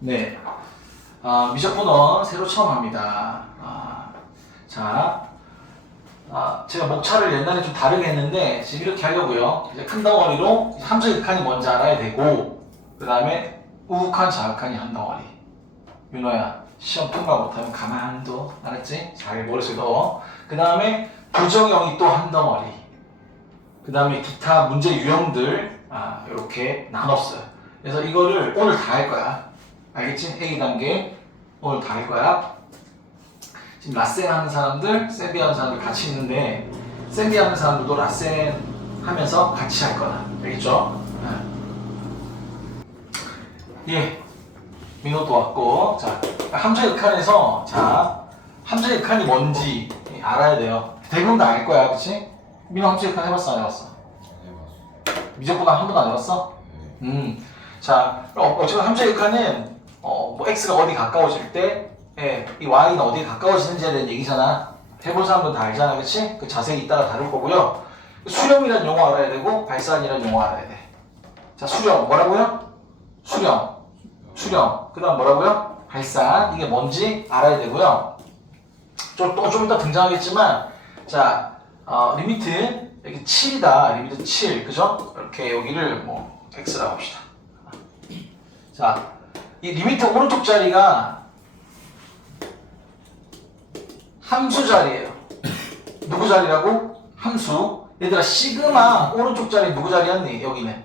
네. 미적분원 새로 처음 합니다. 제가 목차를 옛날에 좀 다르게 했는데 지금 이렇게 하려고요. 이제 큰 덩어리로 함수의 극한이 뭔지 알아야 되고, 그 다음에 우극한 자극한이 한 덩어리. 윤호야, 시험 통과 못하면 가만둬. 알았지? 잘 머릿속에 넣어. 그 다음에 부정형이 또 한 덩어리. 그 다음에 기타 문제 유형들 이렇게 나눴어요. 그래서 이거를 오늘 다 할 거야. 알겠지? A 단계 오늘 다 할 거야. 지금 라센 하는 사람들, 세비 하는 사람들 같이 있는데, 세비 하는 사람들도 라센 하면서 같이 할 거다. 알겠죠? 예. 민호도 왔고, 자, 함수의 극한에서, 함수의 극한이 뭔지 알아야 돼요. 대부분 다 알 거야, 그치? 민호 함수의 극한 해봤어, 안 해봤어? 미적분한 한 번도 안 해봤어? 자, 어쨌든 함수의 극한은, x가 어디 가까워질 때, 이 y는 어디에 가까워지는지에 대한 얘기잖아. 해본 사람도 다 알잖아, 그치? 그 자세히 이따가 다룰 거고요. 수렴이라는 용어 알아야 되고, 발산이라는 용어 알아야 돼. 자, 수렴, 뭐라고요? 수렴. 그 다음 뭐라고요? 발산. 이게 뭔지 알아야 되고요. 좀 이따 등장하겠지만, 자, 리미트, 여기 7이다. 리미트 7. 그죠? 이렇게 여기를 x라고 합시다. 자, 이 리미트 오른쪽 자리가 함수 자리예요. 누구 자리라고? 함수. 얘들아, 시그마 오른쪽 자리 누구 자리였니? 여기는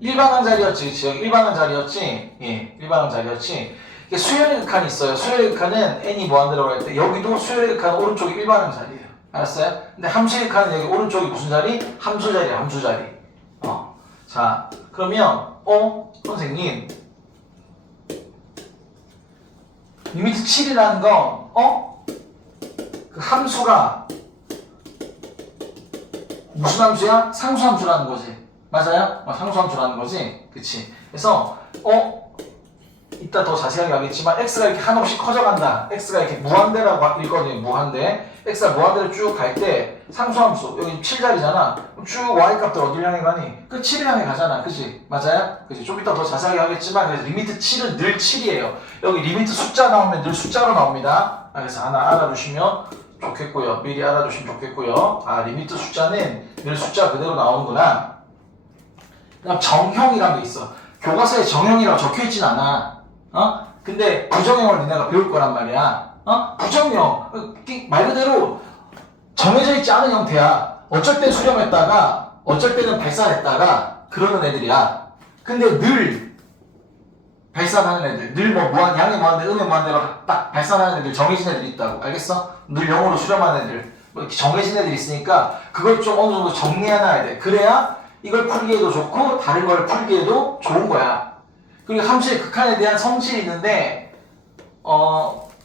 일반항 자리였지, 그치? 여기 일반항 자리였지? 예, 일반항 자리였지. 이게 수열의 극한이 있어요. 수열의 극한은 n이 무한대라고 할 때 여기도 수열의 극한 오른쪽이 일반항 자리예요. 알았어요? 근데 함수의 극한은 여기 오른쪽이 무슨 자리? 함수 자리야, 함수 자리. 자, 그러면 선생님, 리미트 7이라는 건 그 함수가 무슨 함수야? 상수함수라는 거지. 맞아요? 상수함수라는 거지. 그치? 그래서 이따 더 자세하게 하겠지만 x가 이렇게 한없이 커져간다. x가 이렇게 무한대라고 읽거든요. 무한대. x가 무한대로 쭉 갈 때 상수함수 여기 7자리잖아. 쭉 y값들 어디를 향해 가니? 그 7을 향해 가잖아. 그치? 맞아요? 그치? 좀 이따 더 자세하게 하겠지만 그래서 리미트 7은 늘 7이에요. 여기 리미트 숫자 나오면 늘 숫자로 나옵니다. 그래서 하나 알아두시면 좋겠고요. 미리 알아두시면 좋겠고요. 리미트 숫자는 늘 숫자 그대로 나오는구나. 그다음 정형이라는 게 있어. 교과서에 정형이라고 적혀있진 않아. 근데 부정형을 너네가 배울 거란 말이야. 부정형. 말 그대로 정해져 있지 않은 형태야. 어쩔 땐 수렴했다가, 어쩔 때는 발산했다가, 그러는 애들이야. 근데 늘 발산하는 애들, 늘 양의 무한대, 음의 무한대로 딱 발산하는 애들, 정해진 애들이 있다고. 알겠어? 늘 영어로 수렴하는 애들. 이렇게 정해진 애들이 있으니까, 그걸 좀 어느 정도 정리해놔야 돼. 그래야 이걸 풀기에도 좋고, 다른 걸 풀기에도 좋은 거야. 그리고 함수의 극한에 대한 성질이 있는데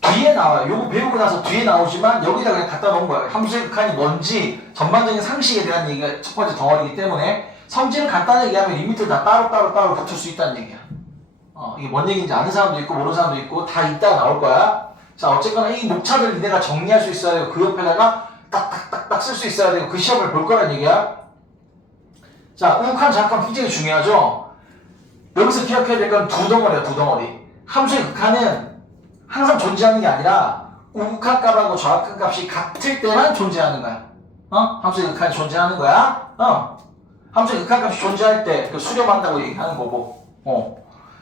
뒤에 나와요. 요거 배우고 나서 뒤에 나오지만 여기다 그냥 갖다 놓은 거예요. 함수의 극한이 뭔지 전반적인 상식에 대한 얘기가 첫 번째 덩어리이기 때문에 성질을 간단하게 얘기하면 리미트를 다 따로 붙을 수 있다는 얘기야. 이게 뭔 얘기인지 아는 사람도 있고 모르는 사람도 있고 다 이따가 나올 거야. 자, 어쨌거나 이 목차를 니네가 정리할 수 있어야 되고 그 옆에다가 딱딱딱딱 쓸 수 있어야 되고 그 시험을 볼 거란 얘기야. 자, 우극한 자극한 굉장히 중요하죠. 여기서 기억해야 될 건 두 덩어리야, 두 덩어리. 함수의 극한은 항상 존재하는 게 아니라 우극한 값하고 좌극한 값이 같을 때만 존재하는 거야. 함수의 극한이 존재하는 거야. 함수의 극한 값이 존재할 때 그 수렴한다고 얘기하는 거고.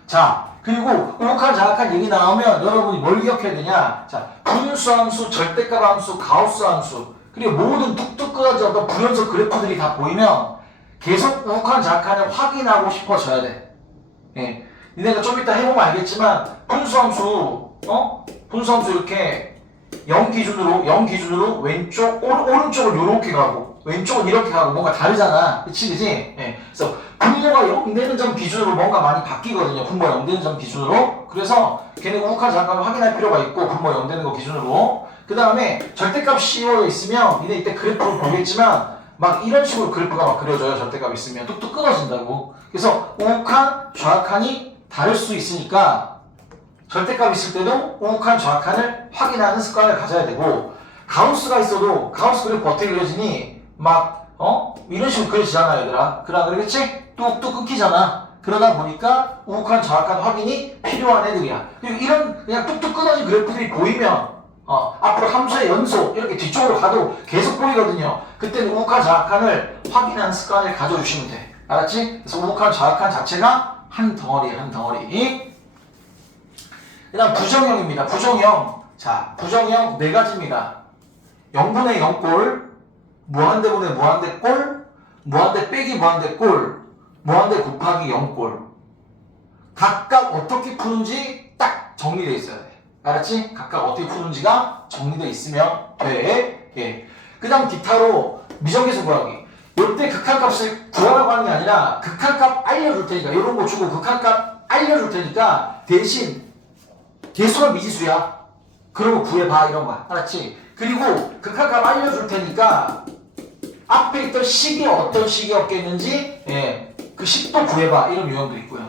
자, 그리고 우극한 좌극한 얘기 나오면 여러분이 뭘 기억해야 되냐? 자, 분수함수, 절대값 함수, 가우스 함수, 그리고 모든 뚝뚝 끊어진 어떤 불연속 그래프들이 다 보이면 계속 우극한 좌극한을 확인하고 싶어져야 돼. 예. 니네가 좀 이따 해보면 알겠지만 분수함수 분수함수 이렇게 0 기준으로 왼쪽 오른쪽을 요렇게 가고 왼쪽은 이렇게 가고 뭔가 다르잖아. 그치? 예. 그래서 분모가 0 되는 점 기준으로 뭔가 많이 바뀌거든요. 분모가 0 되는 점 기준으로. 그래서 걔네 우극한 좌극한을 확인할 필요가 있고 분모 0 되는 거 기준으로. 그 다음에 절대값 씌워져 있으면 니네 이때 그래프를 보겠지만 막 이런 식으로 그래프가 막 그려져요. 절대값 있으면 뚝뚝 끊어진다고. 그래서 우극한, 좌극한이 다를 수 있으니까 절대값 있을 때도 우극한, 좌극한을 확인하는 습관을 가져야 되고, 가우스가 있어도 가우스 그래프 어떻게 그려지니? 막 이런 식으로 그려지잖아, 얘들아. 그러겠지? 뚝뚝 끊기잖아. 그러다 보니까 우욱한 정확한 확인이 필요한 애들이야. 그리고 이런 그냥 뚝뚝 끊어진 그래프들이 보이면 앞으로 함수의 연속 이렇게 뒤쪽으로 가도 계속 보이거든요. 그때는 우욱한 정확한을 확인하는 습관을 가져주시면 돼. 알았지? 그래서 우욱한 정확한 자체가 한 덩어리 한 덩어리. 그 다음 부정형입니다. 부정형. 자, 부정형 네 가지입니다. 0분의 0꼴, 무한대분의 무한대 꼴, 무한대 빼기 무한대 꼴, 무한대 곱하기 0꼴. 각각 어떻게 푸는지 딱 정리되어 있어야 돼. 알았지? 각각 어떻게 푸는지가 정리되어 있으면 돼. 예. 그 다음 기타로 미정계수 구하기. 이때 극한값을 구하라고 하는 게 아니라 극한값 알려줄 테니까 이런 거 주고 극한값 알려줄 테니까 대신 개수가 미지수야. 그러고 구해봐 이런 거야. 알았지? 그리고 극한값 알려줄 테니까 앞에 있던 식이 어떤 식이었겠는지 그 식도 구해봐 이런 유형도 있고요.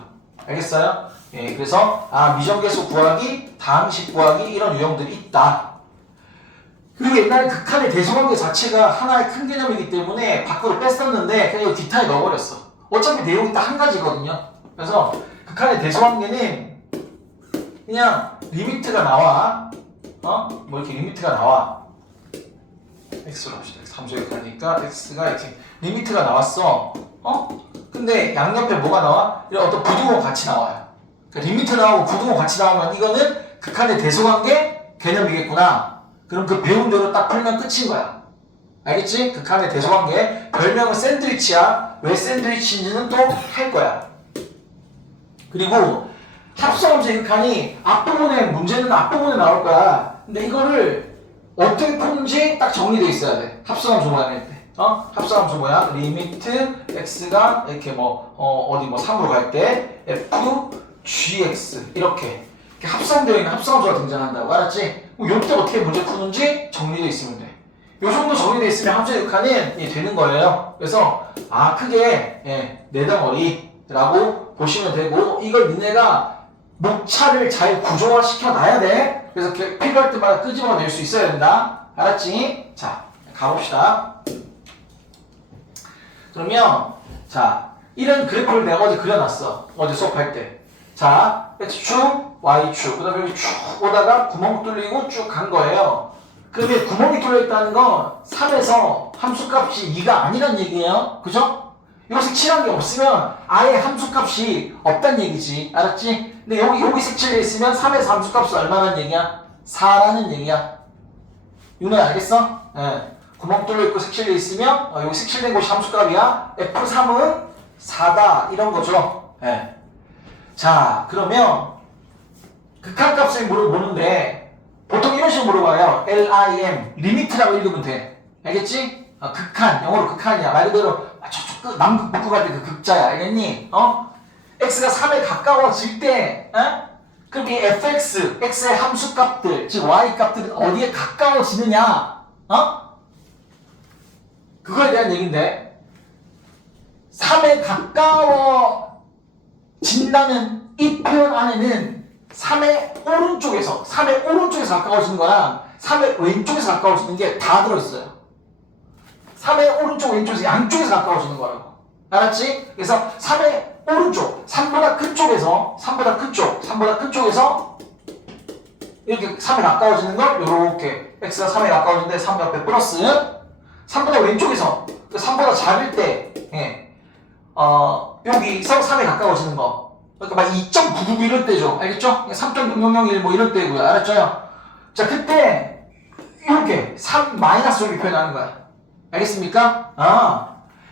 알겠어요? 그래서 미정계수 구하기, 다항식 구하기 이런 유형들이 있다. 그리고 옛날에 극한의 대소관계 자체가 하나의 큰 개념이기 때문에 밖으로 뺐었는데 그냥 기타에 넣어버렸어. 어차피 내용이 딱 한 가지거든요. 그래서 극한의 대소관계는 그냥 리미트가 나와. 뭐 이렇게 리미트가 나와. x로 합시다. 함수에 가니까 x가 이렇게 리미트가 나왔어. 근데 양옆에 뭐가 나와? 이런 어떤 부등호 같이 나와요. 그러니까 리미트 나오고 부등호 같이 나오면 이거는 극한의 대소관계 개념이겠구나. 그럼 그 배운 대로 딱 풀면 끝인 거야. 알겠지? 극한의 대소관계. 별명은 샌드위치야. 왜 샌드위치인지는 또 할 거야. 그리고 합성함수의 극한이 앞부분에 문제는 앞부분에 나올 거야. 근데 이거를 어떻게 푸는지 딱 정리되어 있어야 돼. 합성함수 모양일 때. 합성함수 모양 리미트 x가 이렇게 어디 3으로 갈 때 f gx 이렇게 합성되어 있는 합성함수가 등장한다고. 알았지? 요때 어떻게 문제 푸는지 정리되어 있으면 돼. 요 정도 정리되어 있으면 함수의 극한은 되는 거예요. 그래서 크게 네 덩어리라고 보시면 되고, 이걸 니네가 목차를 잘 구조화 시켜놔야 돼. 그래서 필요할 때마다 끄집어낼 수 있어야 된다. 알았지? 자, 가봅시다. 그러면 자, 이런 그래프를 내가 어제 그려놨어. 어제 수업할 때. 자, x축, y축. 그 다음에 여기 쭉 오다가 구멍 뚫리고 쭉 간 거예요. 그러면 구멍이 뚫려있다는 건 3에서 함수값이 2가 아니란 얘기예요. 그죠? 이거 색칠한 게 없으면 아예 함수값이 없단 얘기지. 알았지? 근데 여기 색칠되어 있으면 3에서 함수값은 얼마란 얘기야? 4라는 얘기야. 윤호야 알겠어? 구멍 뚫려있고 색칠되어 있으면 여기 색칠된 곳이 함수값이야. F3은 4다 이런 거죠. 자, 그러면 극한값을 물어보는데 보통 이런 식으로 물어봐요. LIM 리미트라고 읽으면 돼. 알겠지? 극한, 영어로 극한이야. 말 그대로 저쪽 남극 북극 갈 때 그 극자야. 알겠니? x가 3에 가까워질 때 그럼 이 fx, x의 함수값들, 즉 y값들은 어디에 가까워지느냐? 그거에 대한 얘기인데 3에 가까워진다는 이 표현 안에는 3의 오른쪽에서 가까워지는 거랑 3의 왼쪽에서 가까워지는 게 다 들어있어요. 3의 오른쪽, 왼쪽에서 양쪽에서 가까워지는 거라고. 알았지? 그래서 3의 오른쪽, 3보다 큰 쪽에서 이렇게 3에 가까워지는 걸 요렇게 x가 3에 가까워지는데 3 옆에 플러스 3보다 왼쪽에서 3보다 작을 때 여기서 3에 가까워지는 거. 그러니까 막 2.999 이럴 때죠. 알겠죠? 3.0001 뭐 이럴 때고요. 알았죠? 자, 그때 이렇게 3 마이너스 여기 표현하는 거야. 알겠습니까?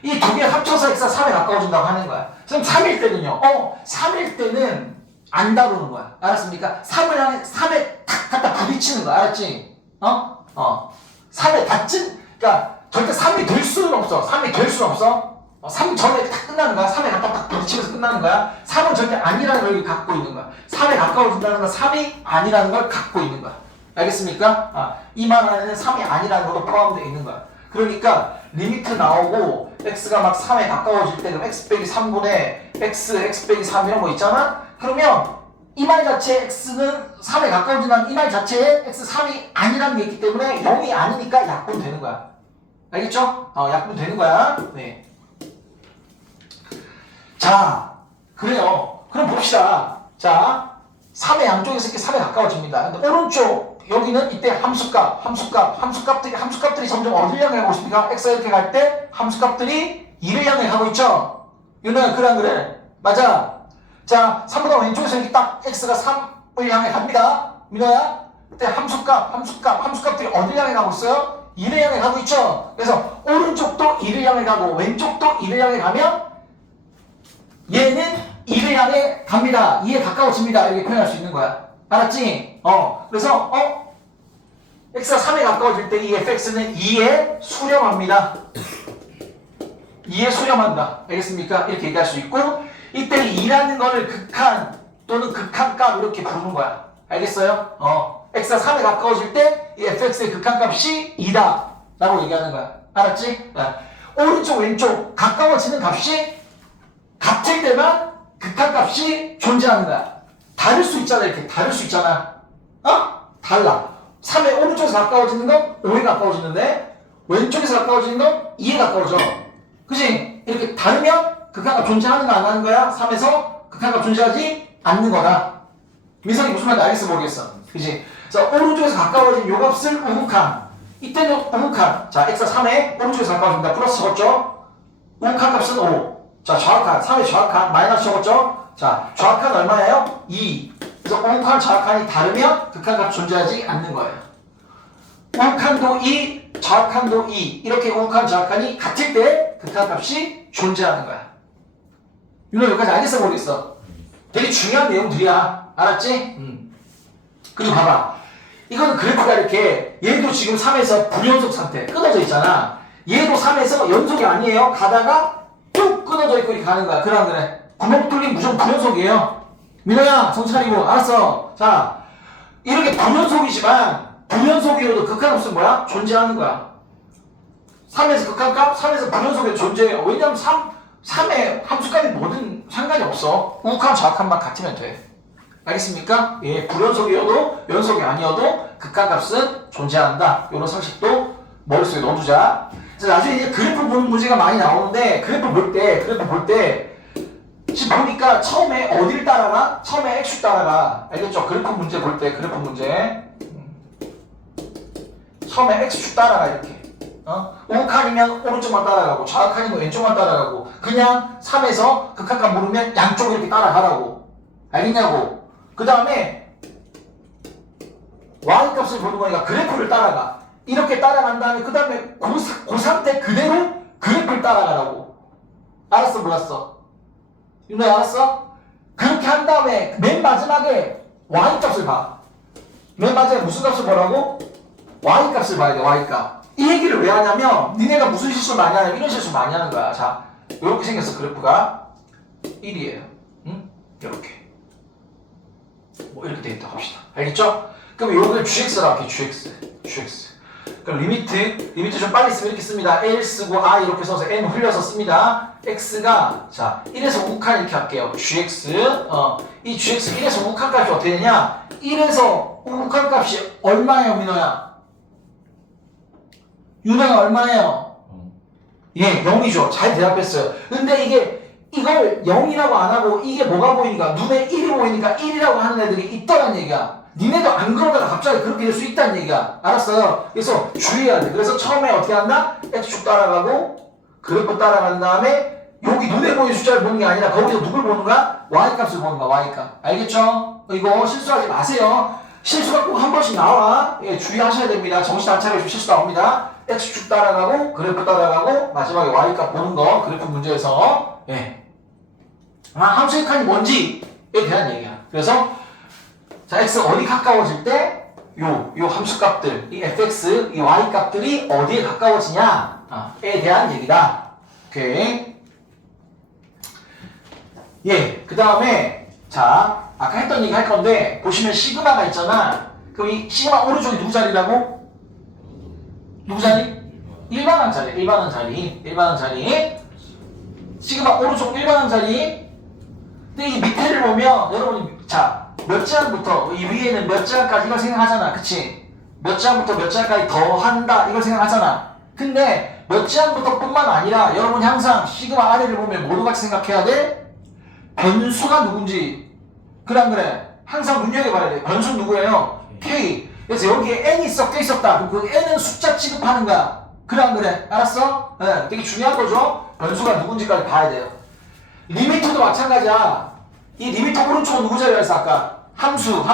이 두 개 합쳐서 x가 3에 가까워진다고 하는 거야. 그럼 3일 때는요. 3일 때는 안 다루는 거야. 알았습니까? 3에 탁 갖다 부딪히는 거야. 알았지? 3에 그러니까 절대 3이 될 수는 없어. 3이 될 수는 없어. 3 전에 딱 끝나는 거야. 3에 갖다 딱 부딪히면서 끝나는 거야. 3은 절대 아니라는 걸 갖고 있는 거야. 3에 가까워진다는 건 3이 아니라는 걸 갖고 있는 거야. 알겠습니까? 이 말 안에는 3이 아니라는 것도 포함되어 있는 거야. 그러니까 리미트 나오고 x가 막 3에 가까워질 때 그럼 x 빼기 3분의 x 빼기 3 이런 거 있잖아? 그러면 이 말 자체에 x는 3에 가까워진다는 이 말 자체에 x 3이 아니라는 게 있기 때문에 0이 아니니까 약분 되는 거야. 알겠죠? 약분 되는 거야. 네. 자, 그래요. 그럼 봅시다. 자, 3의 양쪽에서 이렇게 3에 가까워집니다. 근데 오른쪽 여기는 이때 함수값들이 점점 어디를 향해 가고 있습니까? x가 이렇게 갈 때 함수값들이 2를 향해 가고 있죠. 윤호야, 그래 안 그래? 맞아. 자, 3보다 왼쪽에서 이렇게 딱 x가 3을 향해 갑니다. 민호야, 그때 함수값들이 어디를 향해 가고 있어요? 2를 향해 가고 있죠. 그래서 오른쪽도 2를 향해 가고 왼쪽도 2를 향해 가면 얘는 2를 향해 갑니다. 2에 가까워집니다. 이렇게 표현할 수 있는 거야. 알았지? 그래서 x가 3에 가까워질 때 이 fx는 2에 수렴합니다. 2에 수렴한다. 알겠습니까? 이렇게 얘기할 수 있고, 이때 2라는 거를 극한 또는 극한값 이렇게 부르는 거야. 알겠어요? x가 3에 가까워질 때 이 fx의 극한값이 2다 라고 얘기하는 거야. 알았지? 오른쪽 왼쪽 가까워지는 값이 같을 때만 극한값이 존재하는 거야. 다를 수 있잖아. 이렇게 다를 수 있잖아. 달라. 3에 오른쪽에서 가까워지는 건 5에 가까워지는데 왼쪽에서 가까워지는 건 2에 가까워져. 그치? 이렇게 다르면 극한값 존재하는가 안 하는 거야? 3에서 극한값 존재하지 않는 거다. 민석이 무슨 말인지 알겠어 모르겠어. 그치? 그래서 오른쪽에서 가까워진 요 값을 우극한. 이때는 우극한. 자, x가 3에 오른쪽에서 가까워집니다. 플러스 적었죠? 우극한 값은 5. 자, 좌악한. 3의 좌악한. 마이너스 적었죠? 자, 좌악한 얼마예요? 2. 그래서 우극한, 좌악한이 다르면 극한값 존재하지 않는 거예요. 우극한도 2, 좌악한도 2. 이렇게 우극한, 좌악한이 같을 때 극한값이 존재하는 거야. 윤호 여기까지 알겠어 모르겠어? 되게 중요한 내용들이야. 알았지? 그리고 봐봐. 이거는 그래프가 이렇게 얘도 지금 3에서 불연속 상태 끊어져 있잖아. 얘도 3에서 연속이 아니에요. 가다가 뚝 끊어져 있고 이렇게 가는 거야. 그래 안 그래? 구멍 뚫린 무조건 불연속이에요. 민호야 정신 차리고 알았어. 자, 이렇게 불연속이지만 불연속이어도 극한값은 뭐야? 존재하는 거야. 3에서 극한값, 3에서 불연속에 존재해요. 왜냐면 3의 함수값이 뭐든 상관이 없어. 우극한 좌악한만 같으면 돼. 알겠습니까? 예, 불연속이어도 연속이 아니어도 극한값은 존재한다. 이런 상식도 머릿속에 넣어두자. 그래서 나중에 이제 그래프 보는 문제가 많이 나오는데 그래프 볼 때 지금 보니까 처음에 어디를 따라가? 처음에 x축 따라가. 알겠죠? 그래프 문제 볼 때 그래프 문제 처음에 x축 따라가 이렇게. 우극한이면 오른쪽만 따라가고 좌악한이면 왼쪽만 따라가고 그냥 3에서 극한값 모르면 양쪽 이렇게 따라가라고. 알겠냐고? 그 다음에 y값을 보는 거니까 그래프를 따라가. 이렇게 따라간 다음에 그 다음에 그 상태 그대로 그래프를 따라가라고. 알았어 몰랐어? 윤호야 알았어? 그렇게 한 다음에 맨 마지막에 y값을 봐. 맨 마지막에 무슨 값을 보라고? y값을 봐야 돼. y값. 이 얘기를 왜 하냐면 니네가 무슨 실수를 많이 하냐면 이런 실수 많이 하는 거야. 자, 이렇게 생겼어. 그래프가 1이에요. 응? 이렇게 뭐 이렇게 돼 있다고 합시다. 알겠죠? 그럼 요걸 gx라고 할게요. gx. 그럼 리미트 좀 빨리 쓰면 이렇게 씁니다. L 쓰고 I 이렇게 써서 N 흘려서 씁니다. x가 자 1에서 우극한 이렇게 할게요. gx 이 gx 1에서 우극한 값이 어떻게 되냐? 1에서 우극한 값이 얼마예요, 민호야? 윤호가 얼마예요? 예, 0이죠. 잘 대답했어요. 근데 이걸 0이라고 안 하고 이게 뭐가 보이니까 눈에 1이 보이니까 1이라고 하는 애들이 있다는 얘기야. 니네도 안 그러다가 갑자기 그렇게 될 수 있다는 얘기야. 알았어요? 그래서 주의해야 돼. 그래서 처음에 어떻게 한다? x축 따라가고 그래프 따라간 다음에 여기 눈에 보이는 숫자를 보는 게 아니라 거기서 누굴 보는 거야? y값을 보는 거야. y값. 알겠죠? 이거 실수하지 마세요. 실수가 꼭 한 번씩 나와. 예, 주의하셔야 됩니다. 정신 안 차리시면 실수 나옵니다. x축 따라가고 그래프 따라가고 마지막에 y값 보는 거 그래프 문제에서 예. 함수의 칸이 뭔지에 대한 얘기야. 그래서 자, x 어디 가까워질 때 요 함수값들, 이 fx, 이 y값들이 어디에 가까워지냐에 대한 얘기다. 오케이. 예, 그 다음에 자, 아까 했던 얘기 할 건데 보시면 시그마가 있잖아. 그럼 이 시그마 오른쪽이 누구 자리라고? 누구 자리? 일반항 자리. 시그마 오른쪽 일반항 자리. 근데 이 밑에를 보면 여러분이 자, 몇 지항부터 이 위에는 몇 지항까지 이걸 생각하잖아. 그치? 몇 지항부터 몇 지항까지 더한다 이걸 생각하잖아. 근데 몇 지항부터 뿐만 아니라 여러분이 항상 시그마 아래를 보면 뭐도 같이 생각해야 돼? 변수가 누군지. 그래 안 그래? 항상 눈여겨봐야 돼. 변수 누구예요? K. 그래서 여기에 n이 섞여 있었다. 그럼 그 n은 숫자 취급하는 거야. 그래 안 그래? 알았어? 네, 되게 중요한 거죠. 변수가 누군지까지 봐야 돼요. 리미터도 마찬가지야. 이 리미터 오른쪽은 누구 자리에서 아까? 함수.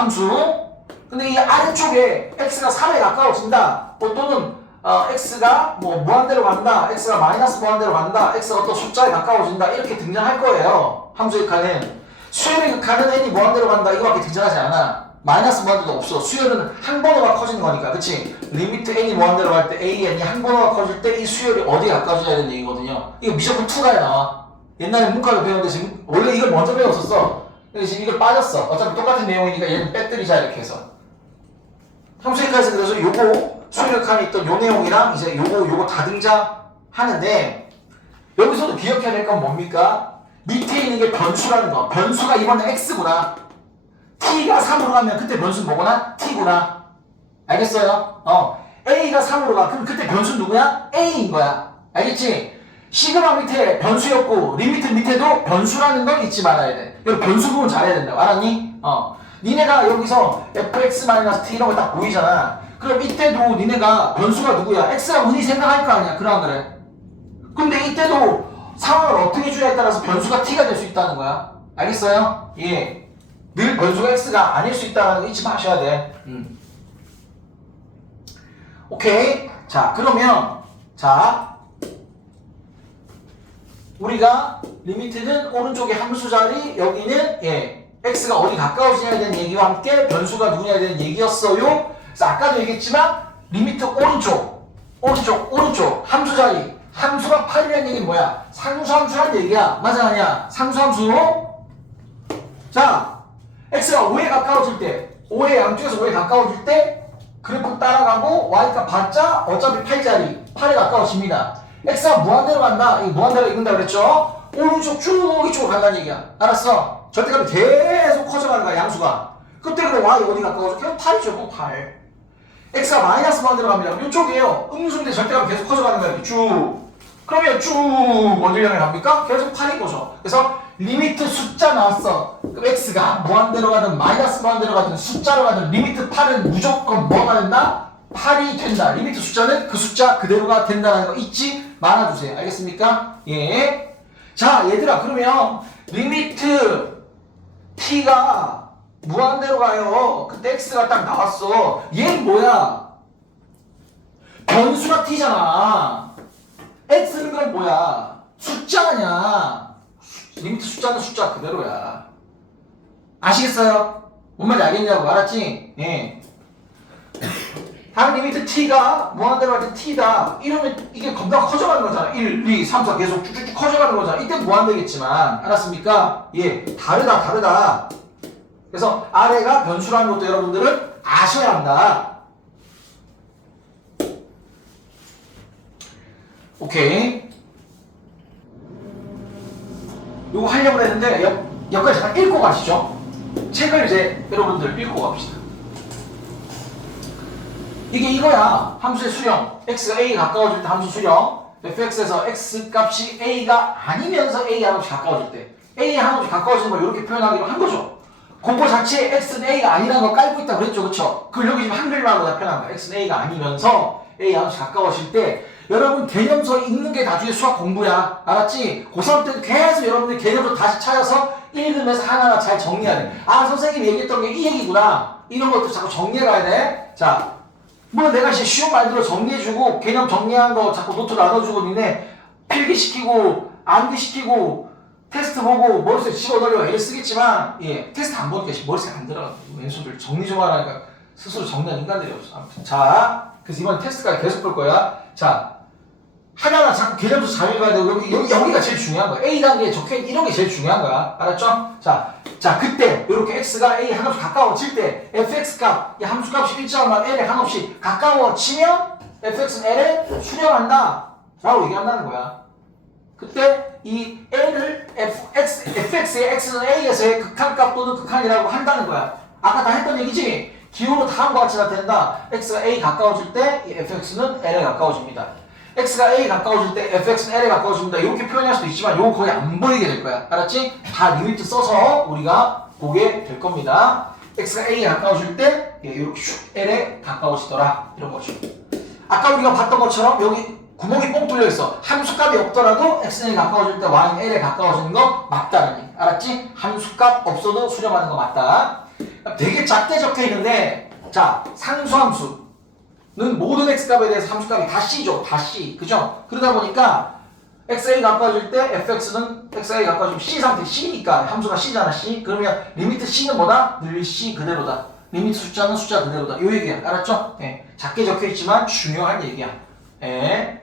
근데 이 아래쪽에 x가 3에 가까워진다. 또는 x가 뭐 무한대로 간다. x가 마이너스 무한대로 간다. x가 어떤 숫자에 가까워진다. 이렇게 등장할 거예요. 함수의 극한은. 수열의 극한은 n이 무한대로 간다. 이거밖에 등장하지 않아. 마이너스 무한대도 없어. 수열은 한 번호가 커지는 거니까. 그치? 리미트 n이 무한대로 갈 때 a, n이 한 번호가 커질 때 이 수열이 어디에 가까워지냐 이런 얘기거든요. 이거 무조건 2가에 나와. 옛날에 문과도 배웠는데 지금 원래 이걸 먼저 배웠었어. 근데 지금 이걸 빠졌어. 어차피 똑같은 내용이니까 얘는 빼뜨리자 이렇게 해서. 함수의카에서 그래서 요거 수열극한에 있던 요 내용이랑 이제 요거 다 등장하는데 여기서도 기억해야 될 건 뭡니까? 밑에 있는 게 변수라는 거. 변수가 이번에 x구나. t가 3으로 가면 그때 변수는 뭐구나? t구나. 알겠어요? a가 3으로 가. 그럼 그때 변수는 누구야? a인 거야. 알겠지? 시그마 밑에 변수였고 리미트 밑에도 변수라는 걸 잊지 말아야 돼. 여기 변수 구분 잘해야 된다. 알았니? 니네가 여기서 fx-t 이런 거 딱 보이잖아. 그럼 이때도 니네가 변수가 누구야? x가 운이 생각할 거 아니야. 그래 안 그래? 근데 이때도 상황을 어떻게 주냐에 따라서 변수가 t가 될 수 있다는 거야. 알겠어요? 예. 늘 변수가 x가 아닐 수 있다는 거 잊지 마셔야 돼. 오케이. 자, 그러면 자 우리가 리미트는 오른쪽에 함수 자리, 여기는 x가 어디 가까워지냐에 대한 얘기와 함께 변수가 누구냐에 대한 얘기였어요. 그래서 아까도 얘기했지만 리미트 오른쪽 함수 자리, 함수가 8이라는 얘기는 뭐야? 상수함수란 얘기야. 맞아 아니야? 상수함수. 자, x가 5에 가까워질 때, 5에 양쪽에서 5에 가까워질 때 그래프 따라가고 y값 받자 어차피 8자리 8에 가까워집니다. x가 무한대로 간다. 이 무한대로 읽는다 그랬죠? 오른쪽 쭉 이쪽으로 간다는 얘기야. 알았어? 절대값이 계속 커져가는 거야, 양수가. 그때 그럼 y 어디 가까워져? 그냥 8이죠, 뭐 8. x가 마이너스 무한대로 갑니다. 이쪽이에요. 음수인데 절대값이 계속 커져가는 거야, 쭉. 그러면 쭉 어디를 향해 갑니까? 계속 8인 거죠. 그래서 리미트 숫자 나왔어. 그럼 x가 무한대로 가든 마이너스 무한대로 가든 숫자로 가든 리미트 8은 무조건 뭐가 된다? 8이 된다. 리미트 숫자는 그 숫자 그대로가 된다는 거 잊지 말아주세요. 알겠습니까? 예. 자, 얘들아, 그러면 리미트 t가 무한대로 가요. 그때 x가 딱 나왔어. 얘는 뭐야? 변수가 t잖아. x는 건 뭐야? 숫자 아냐. 리미트 숫자는 숫자 그대로야. 아시겠어요? 뭔 말인지 알겠냐고. 알았지? 예. 다음 리미트 t가 무한대로 할 때 t다. 이러면 이게 겁나 커져가는 거잖아. 1, 2, 3, 4 계속 쭉쭉쭉 커져가는 거잖아. 이때 무한대겠지만. 알았습니까? 예. 다르다. 그래서 아래가 변수라는 것도 여러분들은 아셔야 한다. 오케이. 요거 하려고 했는데 여기까지 잠깐 읽고 가시죠. 책을 이제 여러분들 읽고 갑시다. 이게 이거야. 함수의 수령. x가 a에 가까워질 때 함수 수령. fx에서 x 값이 a가 아니면서 a 한없이 가까워질 때 a 한없이 가까워지는 걸 이렇게 표현하기로 한 거죠. 공고 자체에 x는 a가 아니라는 거 깔고 있다 그랬죠. 그쵸? 그걸 여기 지금 한글말로 다 표현한 거야. x는 a가 아니면서 a 한없이 가까워질 때 여러분 개념서 읽는 게 나중에 수학 공부야. 알았지? 고3 때는 계속 여러분들 개념서 다시 찾아서 읽으면서 하나하나 잘 정리해야 돼. 아, 선생님이 얘기했던 게 이 얘기구나. 이런 것도 자꾸 정리해가야 돼. 자, 물론 내가 이제 쉬운 말대로 정리해주고 개념 정리한 거 자꾸 노트 나눠주고 니네 필기시키고 암기시키고 테스트 보고 머릿속에 집어넣으려고 애를 쓰겠지만 테스트 안 보니까 머릿속에 안 들어가. 왼손들 정리 좀 하라니까 스스로 정리한 인간들이 없어. 아무튼 자, 그래서 이번 테스트까지 계속 볼 거야. 자, 하나하나 자꾸 개념도 잘 읽어야 되고 여기가 제일 중요한 거야. A 단계에 적혀있는 이런 게 제일 중요한 거야. 알았죠? 자 그때 이렇게 x가 a 한없이 가까워질 때 fx 값, 이 함수 값이 일정한 l에 한없이 가까워지면 fx는 l에 수렴한다 라고 얘기한다는 거야. 그때 이 l을 fx의 x는 a에서의 극한값 또는 극한이라고 한다는 거야. 아까 다 했던 얘기지? 기호로 다음과 같이 나타낸다. x가 a 가까워질 때 이 fx는 l에 가까워집니다. x가 a에 가까워질 때 fx는 l에 가까워집니다. 이렇게 표현할 수도 있지만 이건 거의 안 보이게 될 거야. 알았지? 다 리미트 써서 우리가 보게 될 겁니다. x가 a에 가까워질 때 이렇게 슉 l에 가까워지더라. 이런 거죠. 아까 우리가 봤던 것처럼 여기 구멍이 뻥 뚫려 있어. 함수값이 없더라도 x에 가까워질 때 y는 l에 가까워지는 거 맞다는 얘기. 알았지? 함수값 없어도 수렴하는 거 맞다. 되게 작게 적혀 있는데, 자, 상수함수는 모든 x값에 대해서 함수값이 다 c죠. 다 c. 그죠? 그러다 보니까 x에 가까워질 때 fx는 x에 가까워지면 c 상태 c니까 함수가 c잖아. c. 그러면 리미트 c는 뭐다? 늘 c 그대로다. 리미트 숫자는 숫자 그대로다. 요 얘기야. 알았죠? 예. 작게 적혀 있지만 중요한 얘기야. 예.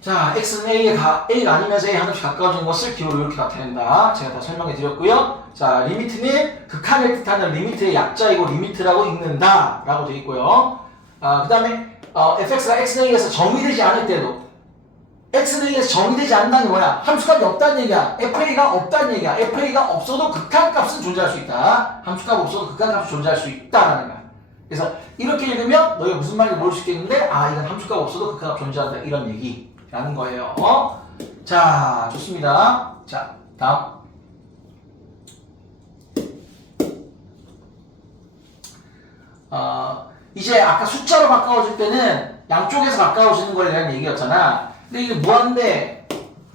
자, x는 a가 아니면서 a 하나씩 가까워지는 것을 기호로 이렇게 나타낸다. 제가 다 설명해 드렸고요. 자, 리미트는 극한을 뜻하는 리미트의 약자이고 리미트라고 읽는다 라고 되어 있고요. 그 다음에 fx가 x는 a에서 정의되지 않을 때도 x는 a에서 정의되지 않는다는 게 뭐야? 함수값이 없다는 얘기야. fa가 없다는 얘기야. fa가 없어도 극한값은 존재할 수 있다. 함수값 없어도 극한값이 존재할 수 있다라는 거야. 그래서 이렇게 읽으면 너희가 무슨 말인지 모를 수 있겠는데 이건 함수값 없어도 극한값 존재한다 이런 얘기라는 거예요. 자, 좋습니다. 자, 다음. 이제 아까 숫자로 가까워질 때는 양쪽에서 가까워지는 거에 대한 얘기였잖아. 근데 이게 무한대,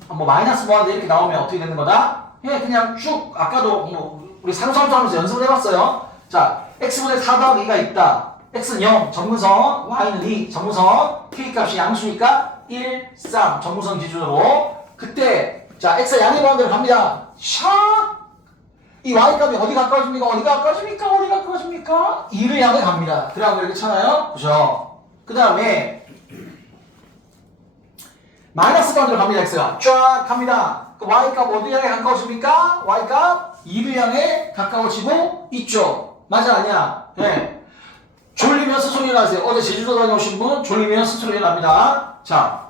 뭐 마이너스 무한대 이렇게 나오면 어떻게 되는 거다? 그냥 쭉 아까도 우리 상수함수 하면서 연습을 해봤어요. 자, x분의 4 더하기 2가 있다. x는 0, 정무선, y는 2, 정무선, k값이 양수니까 1, 3, 정무선 기준으로. 그때 자, x가 양의 무한대로 갑니다. 샤! 이 y값이 어디 가까워집니까? 어디가 가까워집니까? 어디가 가까워집니까? 2를 향해 갑니다. 그래갖고 이렇게 잖아요. 그죠? 그 다음에 마이너스 무한대로 갑니다. x가 쫙 갑니다. 그 y값 어디 향해 가까워집니까? y값 2를 향해 가까워지고 있죠. 맞아 아니야? 네. 졸리면 스스로 일어나세요. 어제 제주도 다녀오신 분 졸리면 스스로 일어납니다. 자,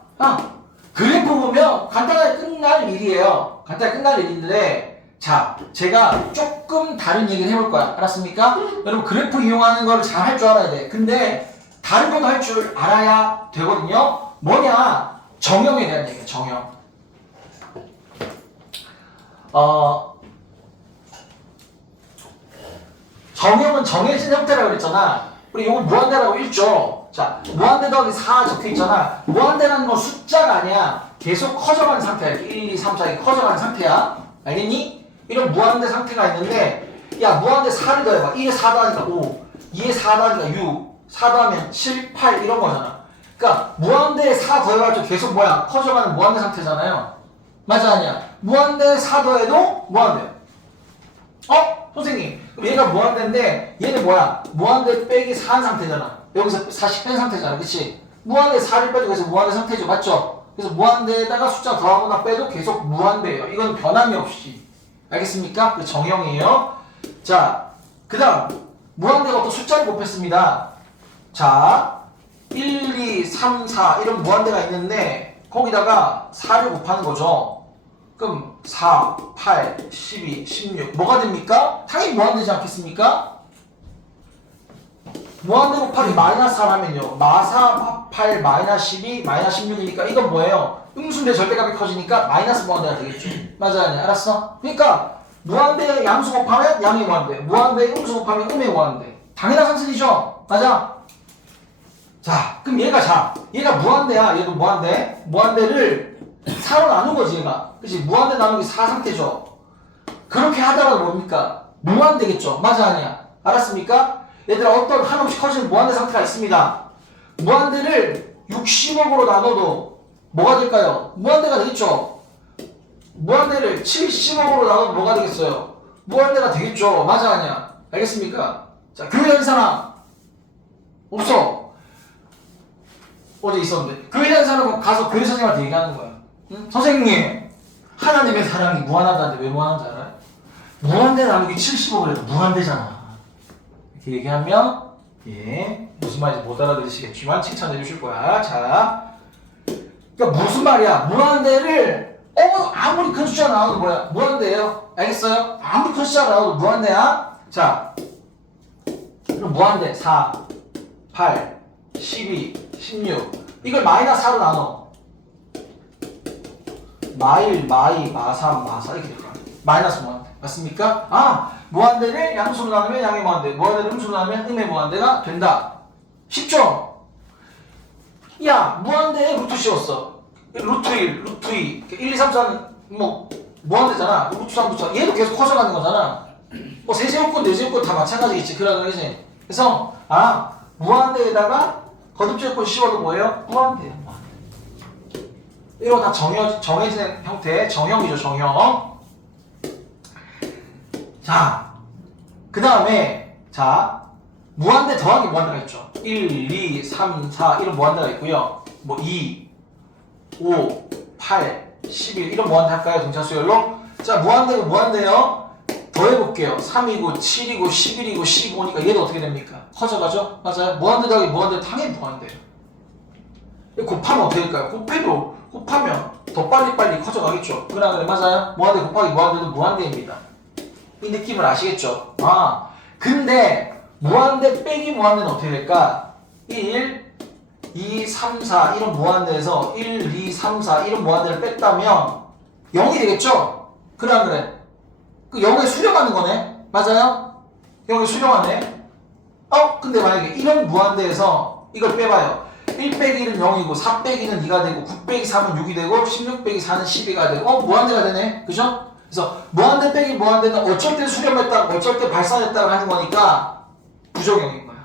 그래프 보면 간단하게 끝날 일이에요. 간단하게 끝날 일인데 자, 제가 조금 다른 얘기를 해볼 거야. 알았습니까? 여러분 그래프 이용하는 걸 잘 할 줄 알아야 돼. 근데 다른 것도 할 줄 알아야 되거든요. 뭐냐? 정형에 대한 얘기야. 정형. 정형은 정해진 형태라고 그랬잖아. 우리 이건 무한대라고 읽죠. 자, 무한대 더하기 4 적혀 있잖아. 무한대라는 건 숫자가 아니야. 계속 커져가는 상태야. 1, 2, 3, 4 이렇게 커져가는 상태야. 알겠니? 이런 무한대 상태가 있는데 야 무한대 4를 더해봐. 1에 4 더하니까 5, 2에 4 더하니까 6, 4 더하면 7, 8 이런 거잖아. 그러니까 무한대에 4 더해가지고 계속 뭐야? 커져가는 무한대 상태잖아요. 맞아 아니야? 무한대에 4 더해도 무한대. 선생님 그럼 얘가 무한대인데 얘는 뭐야? 무한대 빼기 4한 상태잖아. 여기서 40 뺀 상태잖아. 그치? 무한대 4를 빼도 계속 무한대 상태죠. 맞죠? 그래서 무한대에다가 숫자 더하거나 빼도 계속 무한대예요. 이건 변함이 없이. 알겠습니까? 그 정형이에요. 자, 그 다음 무한대가 또 숫자를 곱했습니다. 자, 1, 2, 3, 4 이런 무한대가 있는데 거기다가 4를 곱하는 거죠. 그럼 4, 8, 12, 16 뭐가 됩니까? 당연히 무한대지 않겠습니까? 무한대 곱하기 마이너스 4 하면요. 마4, 마8, 마이너스 12, 마이너스 16이니까 이건 뭐예요? 음수인데 절대값이 커지니까 마이너스 무한대가 되겠죠. 맞아 아니야? 알았어? 그러니까 무한대 양수 곱하면 양의 무한대, 무한대 음수 곱하면 음의 무한대. 당연한 상승이죠. 맞아? 자, 그럼 얘가 무한대야. 얘도 무한대. 무한대를 4로 나눈 거지 얘가. 그치? 무한대 나누기 4 상태죠. 그렇게 하다가 뭡니까? 무한대겠죠. 맞아 아니야? 알았습니까? 얘들아 어떤 한없이 커지는 무한대 상태가 있습니다. 무한대를 60억으로 나눠도 뭐가 될까요? 무한대가 되겠죠. 무한대를 70억으로 나눠도 뭐가 되겠어요? 무한대가 되겠죠. 맞아 아니야? 알겠습니까? 자, 교회 다닌 사람 없어. 어제 있었는데 교회 다닌 사람은 가서 교회 선생님한테 얘기하는 거야. 응? 선생님 하나님의 사랑이 무한하다는데 왜 무한한지 알아요? 무한대 나누기 70억을 해도 무한대잖아. 이렇게 얘기하면 무슨 말인지 못 알아들으시겠지만 칭찬해 주실 거야. 자, 그러니까 무슨 말이야? 무한대를 아무리 큰 숫자 나와도 뭐야? 무한대예요. 알겠어요? 아무리 큰 숫자 나와도 무한대야. 자, 그럼 무한대 4, 8, 12, 16 이걸 마이너스 4로 나눠. 마일, 마이, 마삼, 마사 이렇게 될 거야. 마이너스 무한대. 맞습니까? 아, 무한대를 양수로 나누면 양의 무한대, 무한대를 음수로 나누면 음의 무한대가 된다. 쉽죠? 야, 무한대에 루트 씌웠어. 루트 1, 루트 2, 1, 2, 3, 4는 뭐 무한대잖아. 루트 3, 루트 4. 얘도 계속 커져가는 거잖아. 뭐 세제곱권, 네제곱권 다 마찬가지겠지. 그러지. 그래서 아, 무한대에다가 거듭제곱권 씌워도 뭐예요? 무한대예요. 이거 다 정해진 형태의 정형이죠, 정형. 자, 그 다음에, 자, 무한대 더하기 무한대가 있죠. 1, 2, 3, 4 이런 무한대가 있고요. 뭐 2, 5, 8, 11 이런 무한대 할까요? 등차 수열로? 자, 무한대고 무한대요. 더해볼게요. 3이고 7이고 11이고 15니까 얘도 어떻게 됩니까? 커져가죠? 맞아요? 무한대 더하기 무한대 당연히 무한대예요. 곱하면 어떻게 될까요? 곱하면 더 빨리 커져가겠죠. 그래 맞아요? 무한대 곱하기 무한대도 무한대입니다. 이 느낌을 아시겠죠? 아, 근데 무한대 빼기 무한대는 어떻게 될까? 1, 2, 3, 4 이런 무한대에서 1, 2, 3, 4 이런 무한대를 뺐다면 0이 되겠죠? 그래 그 0에 수렴하는 거네? 맞아요? 0에 수렴하네? 근데 만약에 이런 무한대에서 이걸 빼봐요. 1 빼기 1은 0이고 4 빼기 2는 2가 되고 9 빼기 3은 6이 되고 16 빼기 4는 12가 되고 무한대가 되네. 그죠? 그래서 무한대 빼기 무한대는 어쩔 때 수렴했다고 어쩔 때 발산했다고 하는 거니까 부정형인 거야.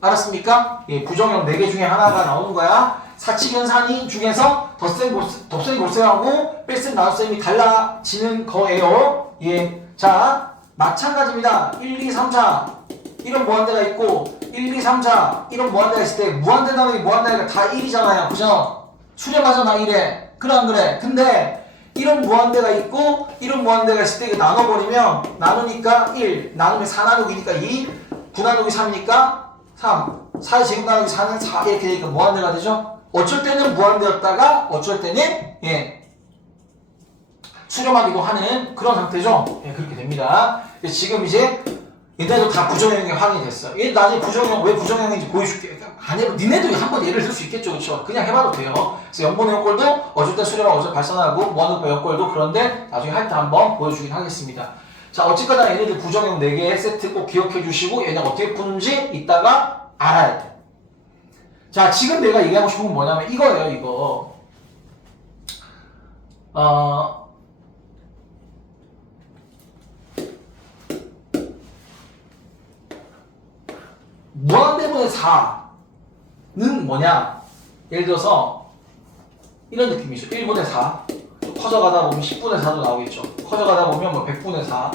알았습니까? 예, 부정형 4개 중에 하나가 나오는 거야. 사칙연산이 중에서 덧셈 골셈하고 뺄셈 나눗셈이 달라지는 거예요. 예, 자 마찬가지입니다. 1, 2, 3, 4 이런 무한대가 있고 1, 2, 3, 4 이런 무한대가 있을 때 무한대 나누기 무한대가 다 1이잖아요. 그죠? 수렴하잖아 1에. 그래 안 그래? 근데 이런 무한대가 있고 이런 무한대가 있을 때 이거 나눠버리면 나누니까 1 나누면 4 나누기니까 2 9 나누기 3이니까 3 4의 제곱 나누기 4는 4 이렇게 되니까 무한대가 되죠. 어쩔 때는 무한대였다가 어쩔 때는 수렴하기도 하는 그런 상태죠. 예, 그렇게 됩니다. 지금 이제 얘네도 다 부정형이 확인이 됐어. 얘 나중에 부정형 왜 부정형인지 보여줄게. 아니면 니네도 한번 예를 들 수 있겠죠, 그렇죠? 그냥 해봐도 돼요. 그래서 0분의 0꼴도 어쩔 때 수렴하고 어쩔 때 발산하고 무한대표 0꼴도 그런데 나중에 할 때 한번 보여주긴 하겠습니다. 자, 어쨌거나 얘네들 부정형 4개의 세트 꼭 기억해 주시고 얘네가 어떻게 푸는지 이따가 알아야 돼. 자, 지금 내가 얘기하고 싶은 건 뭐냐면 이거예요, 이거. 무한대분의 4는 뭐냐? 예를 들어서 이런 느낌이죠. 1분의 4 커져가다 보면 10분의 4도 나오겠죠. 커져가다 보면 뭐 100분의 4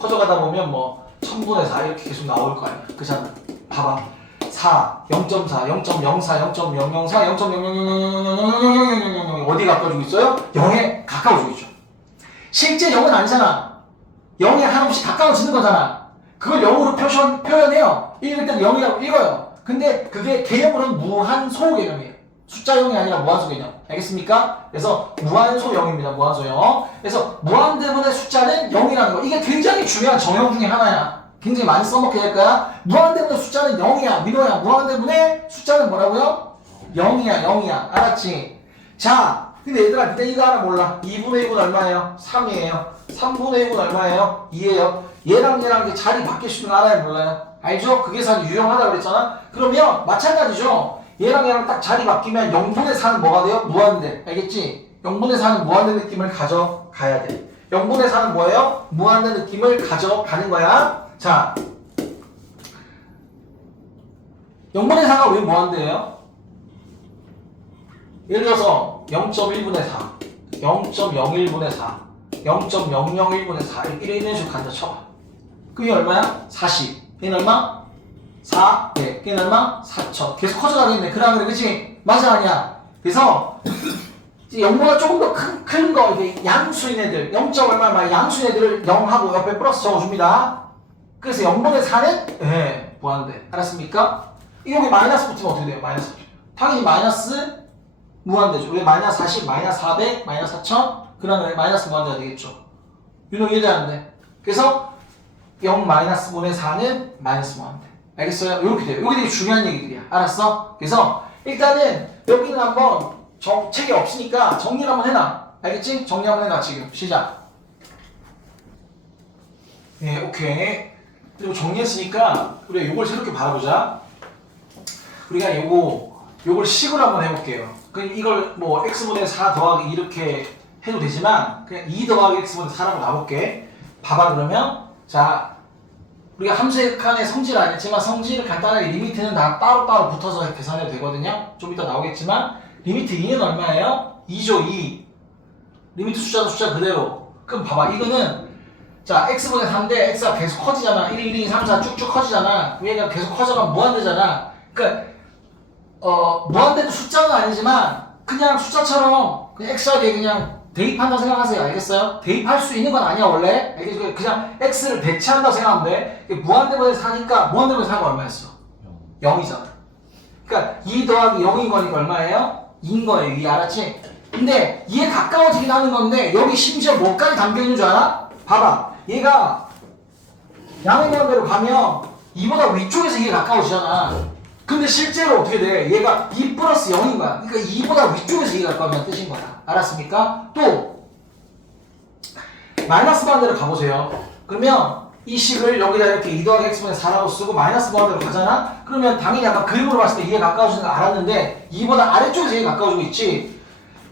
커져가다 보면 뭐 1000분의 4 이렇게 계속 나올 거 아니야. 그잖아. 봐봐. 4, 0.4, 0.04, 0.004, 0.000000000 어디 가까워지고 있어요? 0에 가까워지고 있죠. 실제 0은 아니잖아. 0에 한없이 가까워지는 거잖아. 그걸 0으로 표현해요. 읽을 때도 0이라고 읽어요. 근데 그게 개념으로는 무한소 개념이에요. 숫자 0이 아니라 무한소 개념. 알겠습니까? 그래서 무한소 0입니다. 무한소 0. 그래서 무한대분의 숫자는 0이라는 거. 이게 굉장히 중요한 정형 중에 하나야. 굉장히 많이 써먹게 될 거야. 무한대분의 숫자는 0이야. 민호야. 무한대분의 숫자는 뭐라고요? 0이야. 0이야. 알았지? 자, 근데 얘들아, 그때 이거 하나 몰라. 2분의 1은 얼마예요? 3이에요. 3분의 1은 얼마예요? 2예요. 얘랑 이게 자리 바뀔 수 있는 거 알아요? 몰라요? 알죠? 그게 사실 유용하다고 그랬잖아? 그러면 마찬가지죠. 얘랑 딱 자리 바뀌면 0분의 4는 뭐가 돼요? 무한대. 알겠지? 0분의 4는 무한대 느낌을 가져가야 돼. 0분의 4는 뭐예요? 무한대 느낌을 가져가는 거야. 자, 0분의 4가 왜 무한대예요? 예를 들어서 0.1분의 4, 0.01분의 4, 0.001분의 4 이런 식으로 간다 쳐봐. 그게 얼마야? 40. 얘는 얼마? 4. 네. 걔는 얼마? 4천. 계속 커져가겠네. 그래, 그치? 맞아, 아니야? 그래서 0보다 조금 더 큰 거, 이게 양수인 애들, 0. 얼마 양수인 애들을 0하고 옆에 플러스 적어줍니다. 그래서 0분의 4는 네, 무한대. 알았습니까? 여기 마이너스 붙으면 어떻게 돼요? 마이너스 붙으면. 당연히 마이너스 무한대죠. 왜 마이너스 40, 마이너스 400, 마이너스 4000? 그러면 마이너스 무한대가 되겠죠. 유노 이해되는데. 그래서 0 마이너스 분의 4는 마이너스 무한대. 알겠어요? 이렇게 돼요. 이게 되게 중요한 얘기들이야. 알았어? 그래서 일단은 여기는 한번 책이 없으니까 정리를 한번 해놔. 알겠지? 정리 한번 해놔. 지금 시작. 네, 오케이. 그리고 정리했으니까 우리가 요걸 새롭게 바라보자. 우리가 요걸 식으로 한번 해볼게요. 그럼 이걸 뭐 x분의 4 더하기 이렇게 해도 되지만 그냥 2 더하기 x분의 4라고 놔볼게. 봐봐. 그러면 자, 우리가 함수의 극한의 성질을 알겠지만 성질을 간단하게 리미트는 다 따로따로 붙어서 계산해도 되거든요. 좀 이따 나오겠지만 리미트 2는 얼마예요? 2죠. 2. 리미트 숫자도 숫자 그대로. 그럼 봐봐. 이거는 자, x분의 4인데 x가 계속 커지잖아. 1, 2, 3, 4 쭉쭉 커지잖아. 얘가 계속 커져가면 무한대잖아. 그러니까 무한대도 숫자는 아니지만 그냥 숫자처럼 그냥 x자리에 그냥 대입한다고 생각하세요. 알겠어요? 대입할 수 있는 건 아니야 원래. 알겠어요? 그냥 x를 대체한다고 생각하면 돼. 무한대분의 4니까 무한대분의 4가 얼마였어? 0이잖아. 그러니까 2 더하기 0인 거니까 얼마예요? 2인 거예요. 2 알았지? 근데 얘 가까워지긴 하는 건데 여기 심지어 뭐까지 담겨있는 줄 알아? 봐봐. 얘가 양의 무한대로 가면 2보다 위쪽에서 얘가 가까워지잖아. 근데 실제로 어떻게 돼? 얘가 2 플러스 0인 거야. 그러니까 2보다 위쪽에서 얘가 가까우면 뜻인 거야. 알았습니까? 또 마이너스 반대로 가보세요. 그러면 이 식을 여기다 이렇게 2 더하기 x분의 4라고 쓰고 마이너스 반대로 가잖아? 그러면 당연히 아까 그림으로 봤을 때 얘가 가까워지는 거 알았는데 2보다 아래쪽에서 얘가 가까워지고 있지.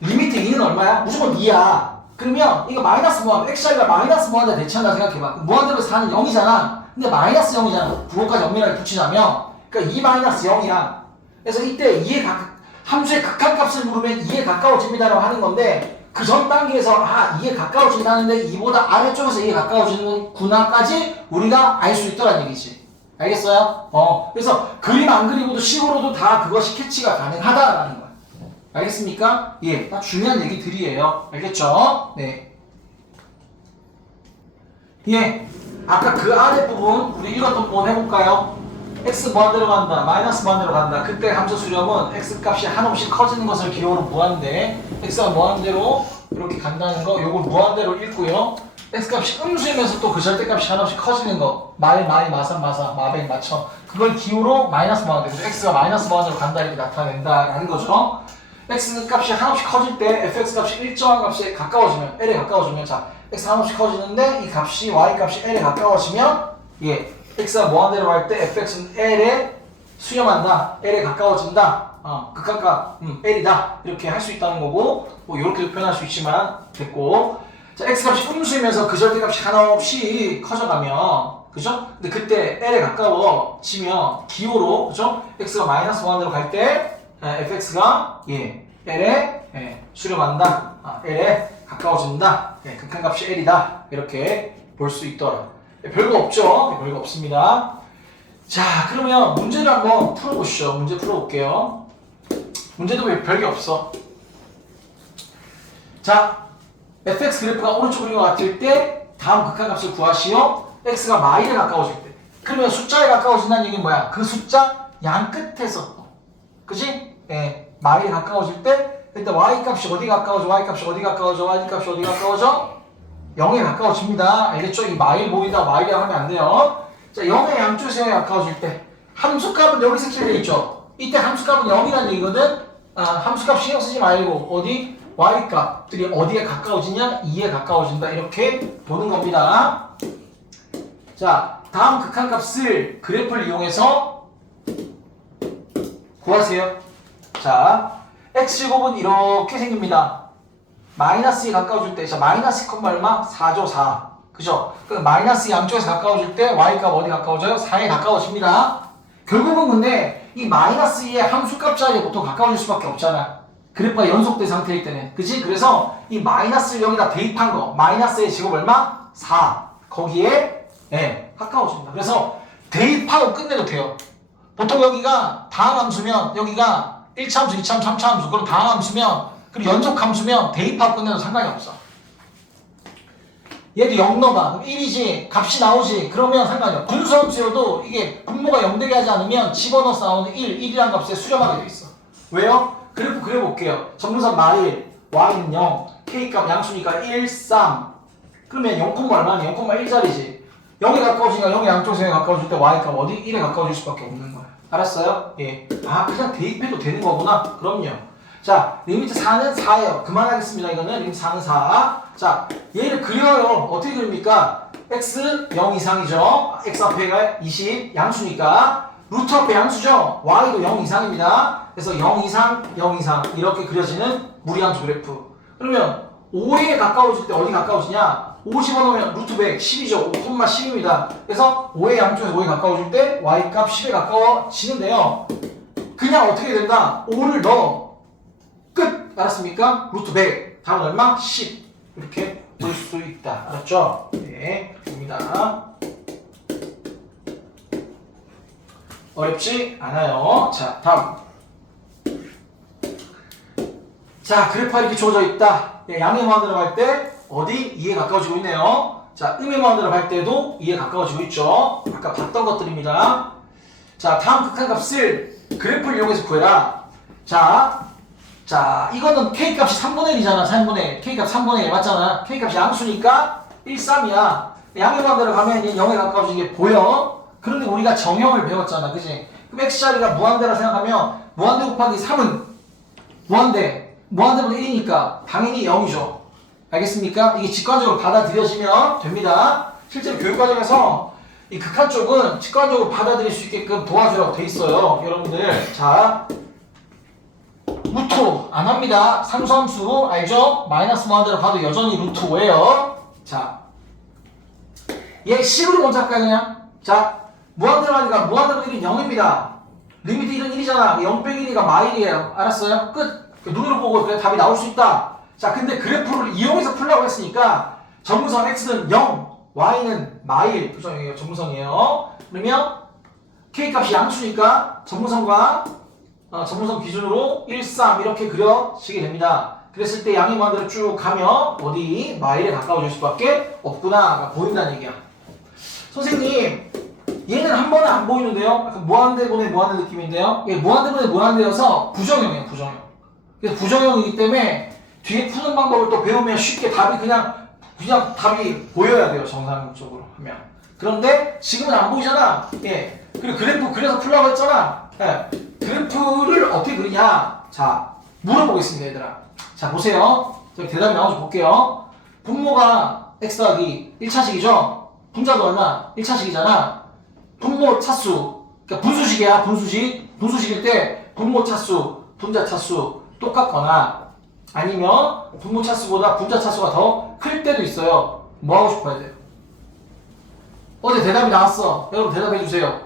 리미트 2는 얼마야? 무조건 2야. 그러면 이거 마이너스 무한대, x자리가 마이너스 무한대 대체한다 생각해봐. 무한대로 4는 0이잖아. 근데 마이너스 0이잖아. 부호까지 엄밀하게 붙이자면. 그러니까 2 마이너스 0이야. 그래서 이때 함수의 극한값을 물으면 2에 가까워집니다라고 하는 건데 그 전 단계에서 2에 가까워진다는데 2보다 아래쪽에서 2에 가까워지는구나까지 우리가 알 수 있더란 얘기지. 알겠어요? 그래서 그림 안 그리고도 식으로도 다 그것이 캐치가 가능하다라는 거야. 알겠습니까? 예, 다 중요한 얘기들이에요. 알겠죠? 네. 예, 아까 그 아래 부분 우리 읽었던 부분 해볼까요? x 무한대로 간다, 마이너스 무한대로 간다. 그때 함수 수렴은 x 값이 한없이 커지는 것을 기호로 무한대, x가 무한대로 이렇게 간다는 거, 요걸 무한대로 읽고요. x 값이 음수이면서 또 그 절대값이 한없이 커지는 거, 마산, 마백, 마천, 그걸 기호로 마이너스 무한대, 그래서 x가 마이너스 무한대로 간다 이렇게 나타낸다라는 거죠. x 값이 한없이 커질 때 fx 값이 일정한 값에 가까워지면, l에 가까워지면, 자, x 한없이 커지는데 이 값이 y 값이 l에 가까워지면, 예. x가 무한대로 갈 때 fx는 l에 수렴한다. l에 가까워진다. 극한값 l이다. 이렇게 할 수 있다는 거고 뭐 이렇게도 표현할 수 있지만 됐고 자 x값이 음수이면서 그 절대값이 한없이 커져가면 그죠? 근데 그때 l에 가까워지면 기호로 그죠? x가 마이너스 무한대로 갈 때 fx가 l에 수렴한다. l에 가까워진다. 극한값이 l이다. 이렇게 볼 수 있더라. 별거 없죠? 별거 없습니다. 자, 그러면 문제를 한번 풀어보시죠. 문제 풀어볼게요. 문제도 별게 없어. 자, fx 그래프가 오른쪽 그림과 같을 때 다음 극한값을 구하시오. x가 마이에 가까워질 때. 그러면 숫자에 가까워진다는 얘기는 뭐야? 그 숫자 양 끝에서. 그지? 마이에 가까워질 때 일단 y값이 어디 가까워져? y값이 어디 가까워져? y값이 어디 가까워져? 0에 가까워집니다. 알겠죠? 이 마일 보이다 마일이라고 하면 안 돼요. 자, 0의 양쪽에서 0에 가까워질 때 함수값은 여기 색칠되어 있죠? 이때 함수값은 0이라는 얘기거든? 함수값 신경 쓰지 말고 어디? y값들이 어디에 가까워지냐? 2에 가까워진다. 이렇게 보는 겁니다. 자, 다음 극한값을 그래프를 이용해서 구하세요. 자, x제곱은 이렇게 생깁니다. 마이너스에 가까워질 때, 자, 마이너스 콤마 얼마? 4죠, 4. 그죠? 그 마이너스 양쪽에서 가까워질 때, y값 어디 가까워져요? 4에 가까워집니다. 결국은 근데, 이 마이너스 2의 함수값 자리에 보통 가까워질 수밖에 없잖아. 그래프가 연속된 상태일 때는. 그치? 그래서, 이 마이너스를 여기다 대입한 거, 마이너스의 제곱 얼마? 4. 거기에, 가까워집니다. 그래서, 대입하고 끝내도 돼요. 보통 여기가 다음 함수면, 여기가 1차 함수, 2차 함수, 3차 함수, 그리고 다음 함수면, 그리고 연속 함수면 대입하고 끝내도 상관이 없어. 얘도 0 넣어봐. 그럼 1이지. 값이 나오지. 그러면 상관이 없어. 분수함수여도 이게 분모가 0 되게 하지 않으면 집어넣어서 나오는 1이라는 값에 수렴하게 돼 있어. 왜요? 그래프 그려볼게요. 정분선 마일, y는 0, k값 양수니까 1, 3. 그러면 0, 얼마니? 0,1짜리지. 0에 가까워지니까 0의 양쪽에서 0에 가까워질 때 y값 어디? 1에 가까워질 수밖에 없는 거야. 알았어요? 예. 아, 그냥 대입해도 되는 거구나. 그럼요. 자, 리미트 4는 4예요. 그만하겠습니다. 이거는 리미트 4는 4. 자, 얘를 그려요. 어떻게 그립니까? x 0 이상이죠. x 앞에가 20 양수니까 루트 앞에 양수죠. y도 0 이상입니다. 그래서 0 이상, 0 이상 이렇게 그려지는 무리함수 그래프. 그러면 5에 가까워질 때 어디 가까워지냐? 5 집어넣으면 루트 100, 10이죠. 5,10입니다. 그래서 5의 양쪽에서 5에 가까워질 때 y값 10에 가까워지는데요. 그냥 어떻게 된다? 5를 넣어. 끝! 알았습니까? 루트 100. 답은 얼마? 10. 이렇게 볼 수 있다. 알았죠? 네, 봅니다. 어렵지 않아요. 자, 다음. 자, 그래프가 이렇게 주어져 있다. 양의 무한대로 갈 때 어디? 2에 가까워지고 있네요. 자, 음의 무한대로 갈 때도 2에 가까워지고 있죠. 아까 봤던 것들입니다. 자, 다음 극한값을 그래프를 이용해서 구해라. 자, 이거는 K값이 3분의 1이잖아. 3분의 1. K값 3분의 1 맞잖아. K값이 양수니까 1, 3이야. 양의 무한대로 가면 0에 가까워지는 게 보여. 그런데 우리가 정형을 배웠잖아. 그지? 그럼 X자리가 무한대라 생각하면 무한대 곱하기 3은 무한대보다 1이니까 당연히 0이죠. 알겠습니까? 이게 직관적으로 받아들여지면 됩니다. 실제로 교육과정에서 이 극한 쪽은 직관적으로 받아들일 수 있게끔 도와주라고 돼 있어요. 여러분들. 자, 루트 안 합니다. 상수함수 알죠? 마이너스 무한대로 가도 여전히 루트 5예요. 자, 얘 C로 먼저 할까요 그냥? 자, 무한대로 하니까 무한대로 1이 0입니다. 리미트 1은 1이잖아. 0 빼기 1이가 마일이에요. 알았어요? 끝. 눈으로 보고 그냥 답이 나올 수 있다. 자, 근데 그래프를 이용해서 풀라고 했으니까 정무선 x는 0, y는 마일. 그죠? 이게 정무선이에요. 그러면 k값이 양수니까 정무선과 정무선 기준으로 1, 3 이렇게 그려지게 됩니다. 그랬을 때 양의 무한대로 쭉 가면 어디? 마일에 가까워질 수밖에 없구나 보인다는 얘기야. 선생님, 얘는 한 번에 안 보이는데요? 약간 무한대분의 무한대 느낌인데요? 예, 무한대분의 무한대여서 부정형이에요, 부정형. 그래서 부정형이기 때문에 뒤에 푸는 방법을 또 배우면 쉽게 답이 그냥 답이 보여야 돼요, 정상적으로 하면. 그런데 지금은 안 보이잖아. 예. 그리고 그래프 그래서 풀라고 했잖아. 예. 그래프를 어떻게 그리냐? 자, 물어보겠습니다, 얘들아. 자, 보세요. 저기 대답이 나오지 볼게요. 분모가 x 더하기 1차식이죠? 분자도 얼마? 1차식이잖아. 분모 차수, 그러니까 분수식이야, 분수식. 분수식일 때 분모 차수, 분자 차수 똑같거나 아니면 분모 차수보다 분자 차수가 더 클 때도 있어요. 뭐 하고 싶어야 돼요? 어제 대답이 나왔어. 여러분 대답해 주세요.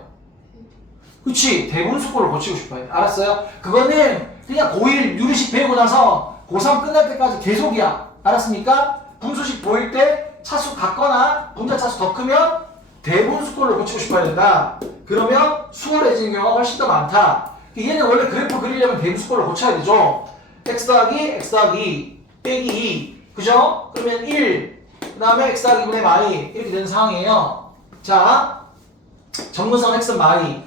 그치? 대분수꼴을 고치고 싶어야 돼. 알았어요? 그거는 그냥 고1 유리식 배우고 나서 고3 끝날 때까지 계속이야. 알았습니까? 분수식 보일 때 차수 같거나 분자 차수 더 크면 대분수꼴로 고치고 싶어야 된다. 그러면 수월해지는 경우가 훨씬 더 많다. 얘는 원래 그래프 그리려면 대분수꼴로 고쳐야 되죠. x 더하기 2 빼기 2 그죠? 그러면 1 그 다음에 x 더하기 분의 마이 이렇게 되는 상황이에요. 자, 정근선 x는 마이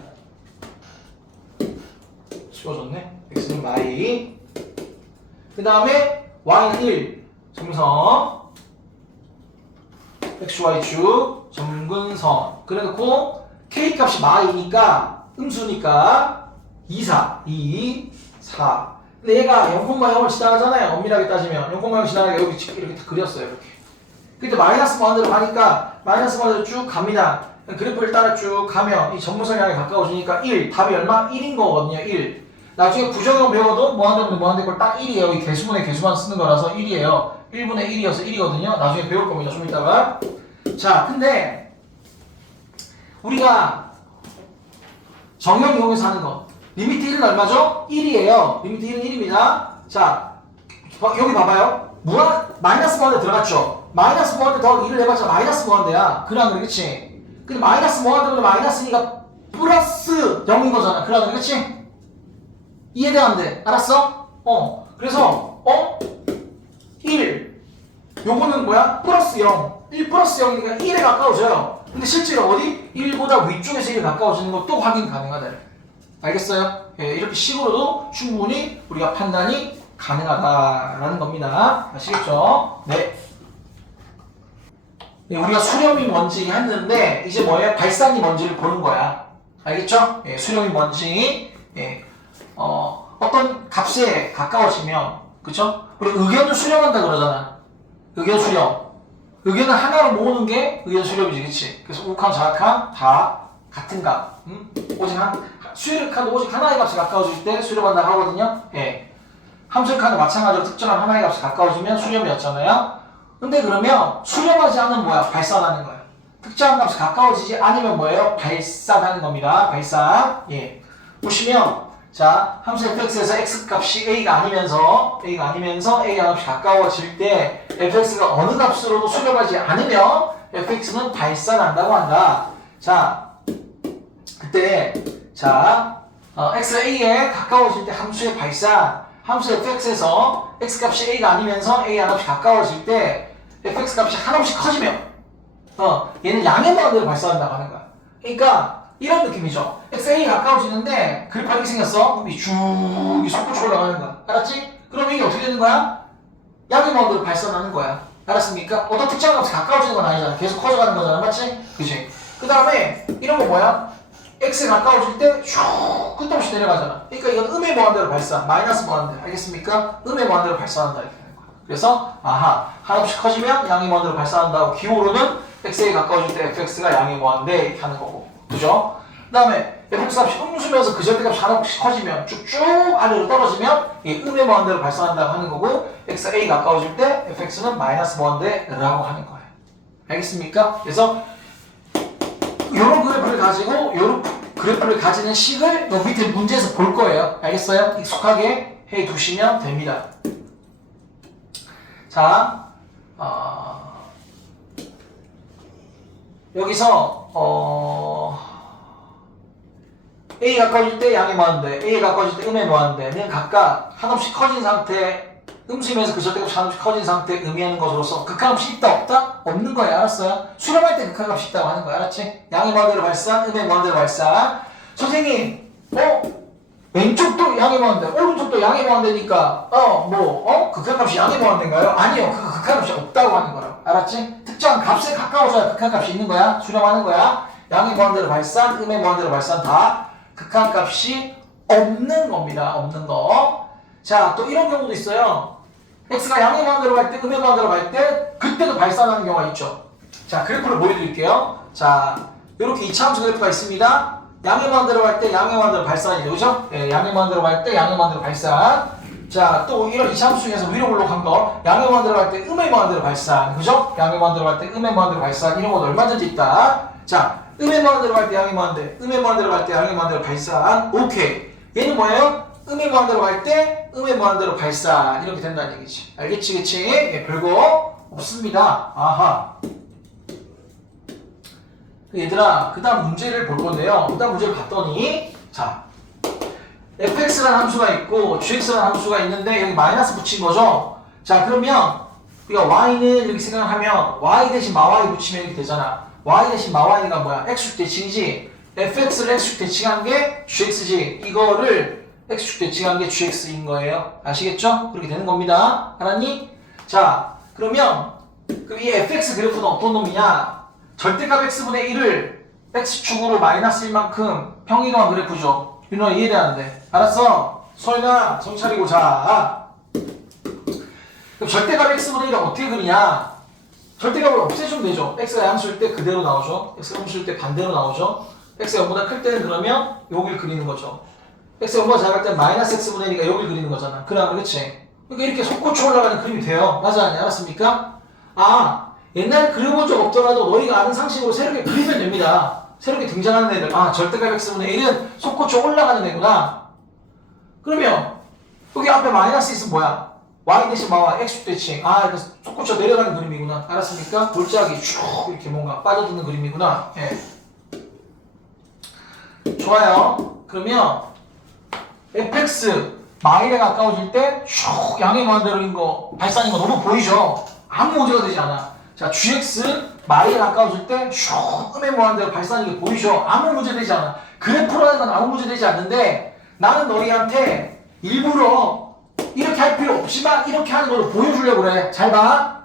쉬워졌네. x는 마이 그 다음에 y는 1 정근선 xy축 점근선 그래놓고 k값이 마이니까 음수니까 2, 4 근데 얘가 0,0을 지나가잖아요. 엄밀하게 따지면 0,0 지나가게 여기 이렇게 그렸어요. 이렇게. 근데 마이너스 무한대로 가니까 마이너스 무한대로 쭉 갑니다. 그래프를 따라 쭉 가면 이 정무선 향에 가까워지니까 1 답이 얼마? 1인 거거든요. 1 나중에 부정형 배워도 무한대분의 무한대 걸 딱 1이에요. 이 개수분의 개수만 쓰는 거라서 1이에요. 1분의 1이어서 1이거든요. 나중에 배울 겁니다. 좀 이따가. 자, 근데 우리가 정형 이용해서 하는 거 리미트 1은 얼마죠? 1이에요. 리미트 1은 1입니다. 자, 여기 봐봐요. 마이너스 무한대 들어갔죠? 마이너스 무한대 더하기 1을 해봤자 마이너스 무한대야. 그러면 그렇지? 근데 마이너스 무한대보다 마이너스니까 플러스 0인 거잖아. 그러면 그렇지? 이해돼안돼? 알았어? 그래서 1 요거는 뭐야? 플러스 0 1 플러스 0이니까 1에 가까워져요. 근데 실제로 어디? 1보다 위쪽에서 1에 가까워지는 것도 확인 가능하다. 알겠어요? 예, 이렇게 식으로도 충분히 우리가 판단이 가능하다라는 겁니다. 아시겠죠? 네. 우리가 수렴이 뭔지 했는데 이제 뭐예요? 발산이 뭔지를 보는 거야. 알겠죠? 예, 수렴이 뭔지 예, 어떤 값에 가까워지면 그쵸? 우리 의견을 수렴한다 그러잖아. 의견 수렴. 의견을 하나로 모으는 게 의견 수렴이지, 그치? 그래서 우함, 좌함 다 같은 값. 오직 수열의 칸도 오직 하나의 값에 가까워질 때 수렴한다고 하거든요. 예. 함수의 칸도 마찬가지로 특정한 하나의 값에 가까워지면 수렴이었잖아요. 근데 그러면 수렴하지 않으면 뭐야? 발산하는 거야. 특정한 값에 가까워지지 않으면 뭐예요? 발산하는 겁니다. 발산. 예. 보시면 자, 함수 fx에서 x값이 a가 아니면서 a 값이 가까워질 때 fx가 어느 값으로도 수렴하지 않으면 fx는 발산한다고 한다. 자, 그때 자, x가 a에 가까워질 때 함수의 발산, 함수 fx에서 x값이 a가 아니면서 a 값이 가까워질 때 fx 값이 한없이 커지면 얘는 양의 무한대로 발산한다고 하는 거야. 그러니까 이런 느낌이죠. xa가 가까워지는데 그래프가 이렇게 생겼어. 이 쭉 솟구쳐 올라가는 거야. 알았지? 그럼 이게 어떻게 되는 거야? 양의 무한대로 발산하는 거야. 알았습니까? 어떤 특정한 값이 가까워지는 건 아니잖아. 계속 커져가는 거잖아. 맞지? 그치? 그 다음에 이런 거 뭐야? x가 가까워질 때 슉 끝없이 내려가잖아. 그러니까 이건 음의 무한대로 발산, 마이너스 무한대. 알겠습니까? 음의 무한대로 발산한다 이렇게 하는 거야. 그래서 한없이 커지면 양의 무한대로 발산한다고 기호로는 x에 가까워질 때 fx가 양의 무한대 이렇게 하는 거고. 그죠? 그 다음에 fx 값이 음수면서 그 절대값이 한없이 커지면 쭉쭉 아래로 떨어지면 이 음의 무한대로 발산한다고 하는 거고 x가 a 가까워질 때 fx는 마이너스 무한대라고 하는 거예요. 알겠습니까? 그래서 요런 그래프를 가지고 요런 그래프를 가지는 식을 요 밑에 문제에서 볼 거예요. 알겠어요? 익숙하게 해 두시면 됩니다. 자, 여기서 A 가까워질 때 양의 무한대, A 가까워질 때 음의 무한대는 각각 한없이 커진 상태, 음수면서 그 절대값이 한없이 커진 상태 의미하는 것으로서 극한값이 있다 없다? 없는 거야. 알았어요? 수렴할 때 극한값이 있다고 하는 거야. 알았지? 양의 무한대로 발산, 음의 무한대로 발산. 선생님, 왼쪽도 양의 무한대, 오른쪽도 양의 무한대니까 극한값이 양의 무한대인가요? 아니요. 그 극한값이 없다고 하는 거라고. 알았지? 특정한 값에 가까워져야 극한값이 있는 거야. 수렴하는 거야. 양의 무한대로 발산, 음의 무한대로 발산 다 극한값이 없는 겁니다. 없는 거. 자, 또 이런 경우도 있어요. x가 양의 무한대로 갈 때, 음의 무한대로 갈 때 그때도 발산하는 경우가 있죠. 자, 그래프를 보여드릴게요. 자, 이렇게 2차 함수 그래프가 있습니다. 양의 무한대로 갈 때 양의 무한대로 발산이죠. 그죠? 예, 양의 무한대로 갈 때 양의 무한대로 발산. 자, 또 이런 2차 함수 중에서 위로 올라간 거 양의 무한대로 갈 때 음의 무한대로 발산. 그죠? 양의 무한대로 갈 때 음의 무한대로 발산. 이런 것도 얼마든지 있다. 자, 음의 무한대로 갈 때 양의 무한대, 음의 무한대로 갈 때 양의 무한대로 발산. 오케이. 얘는 뭐예요? 음의 무한대로 갈 때 음의 무한대로 발산. 이렇게 된다는 얘기지. 알겠지? 그치? 예, 별거 없습니다. 아하. 얘들아, 그 다음 문제를 볼 건데요. 그 다음 문제를 봤더니, 자, fx라는 함수가 있고, gx라는 함수가 있는데, 여기 마이너스 붙인 거죠? 자, 그러면, 우리가 y는 이렇게 생각하면, y 대신 마y 붙이면 이렇게 되잖아. y 대신 마y가 뭐야? x축 대칭이지? fx를 x축 대칭한 게 gx지. 이거를 x축 대칭한 게 gx인 거예요. 아시겠죠? 그렇게 되는 겁니다. 알았니? 자, 그러면, 이 fx 그래프는 어떤 놈이냐? 절대값 x분의 1을 x축으로 마이너스 1만큼 평이동한 그래프죠. 윤호아 이해되는데. 알았어? 소연아 정신 차리고 자. 그럼 절대값 x분의 1을 어떻게 그리냐? 절대값을 없애주면 되죠. x가 양수일 때 그대로 나오죠. x가 음수일 때 반대로 나오죠. x가 0보다 클 때는 그러면 여기를 그리는 거죠. x가 0보다 작을 때는 마이너스 x분의 1이니까 여기를 그리는 거잖아. 그러면 그치? 그러니까 이렇게 솟구쳐 올라가는 그림이 돼요. 맞아? 알았습니까? 옛날에 그려본 적 없더라도 너희가 아는 상식으로 새롭게 그리면 됩니다. 새롭게 등장하는 애들. 절대값 x분의 1은 솟구쳐 올라가는 애구나. 그러면 여기 앞에 마이너스 있으면 뭐야? y 대신 마와 x축 대칭. 이거 솟구쳐 내려가는 그림이구나. 알았습니까? 골짜기 쭉 이렇게 뭔가 빠져드는 그림이구나. 예. 좋아요. 그러면 fx 마일에 가까워질 때 쭉 양의 무한대로인 거 발산인 거 너무 보이죠? 아무 문제가 되지 않아. 자, gx 마일에 가까워질 때 슉 음의 무한대로 발산하는 게 보이죠? 아무 문제 되지 않아. 그래프라는 건 아무 문제 되지 않는데 나는 너희한테 일부러 이렇게 할 필요 없지만 이렇게 하는 걸로 보여주려고 그래. 잘 봐.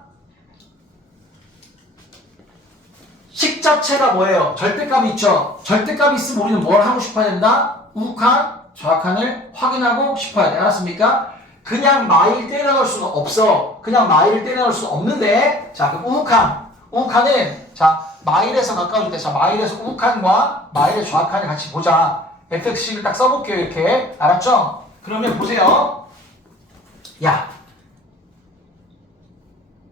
자체가 뭐예요? 절대값이 있죠. 절대값이 있으면 우리는 뭘 하고 싶어야 된다? 우칸, 좌칸을 확인하고 싶어야 돼. 알았습니까? 그냥 마일 때려 넣을 수는 없어. 그냥 마일을 때려 넣을 수는 없는데, 자, 그럼 우칸은, 자, 마일에서 가까워질 때, 자, 마일에서 우칸과 마일의 좌칸을 같이 보자. fx식을 딱 써볼게요, 이렇게. 알았죠? 그러면 보세요. 야,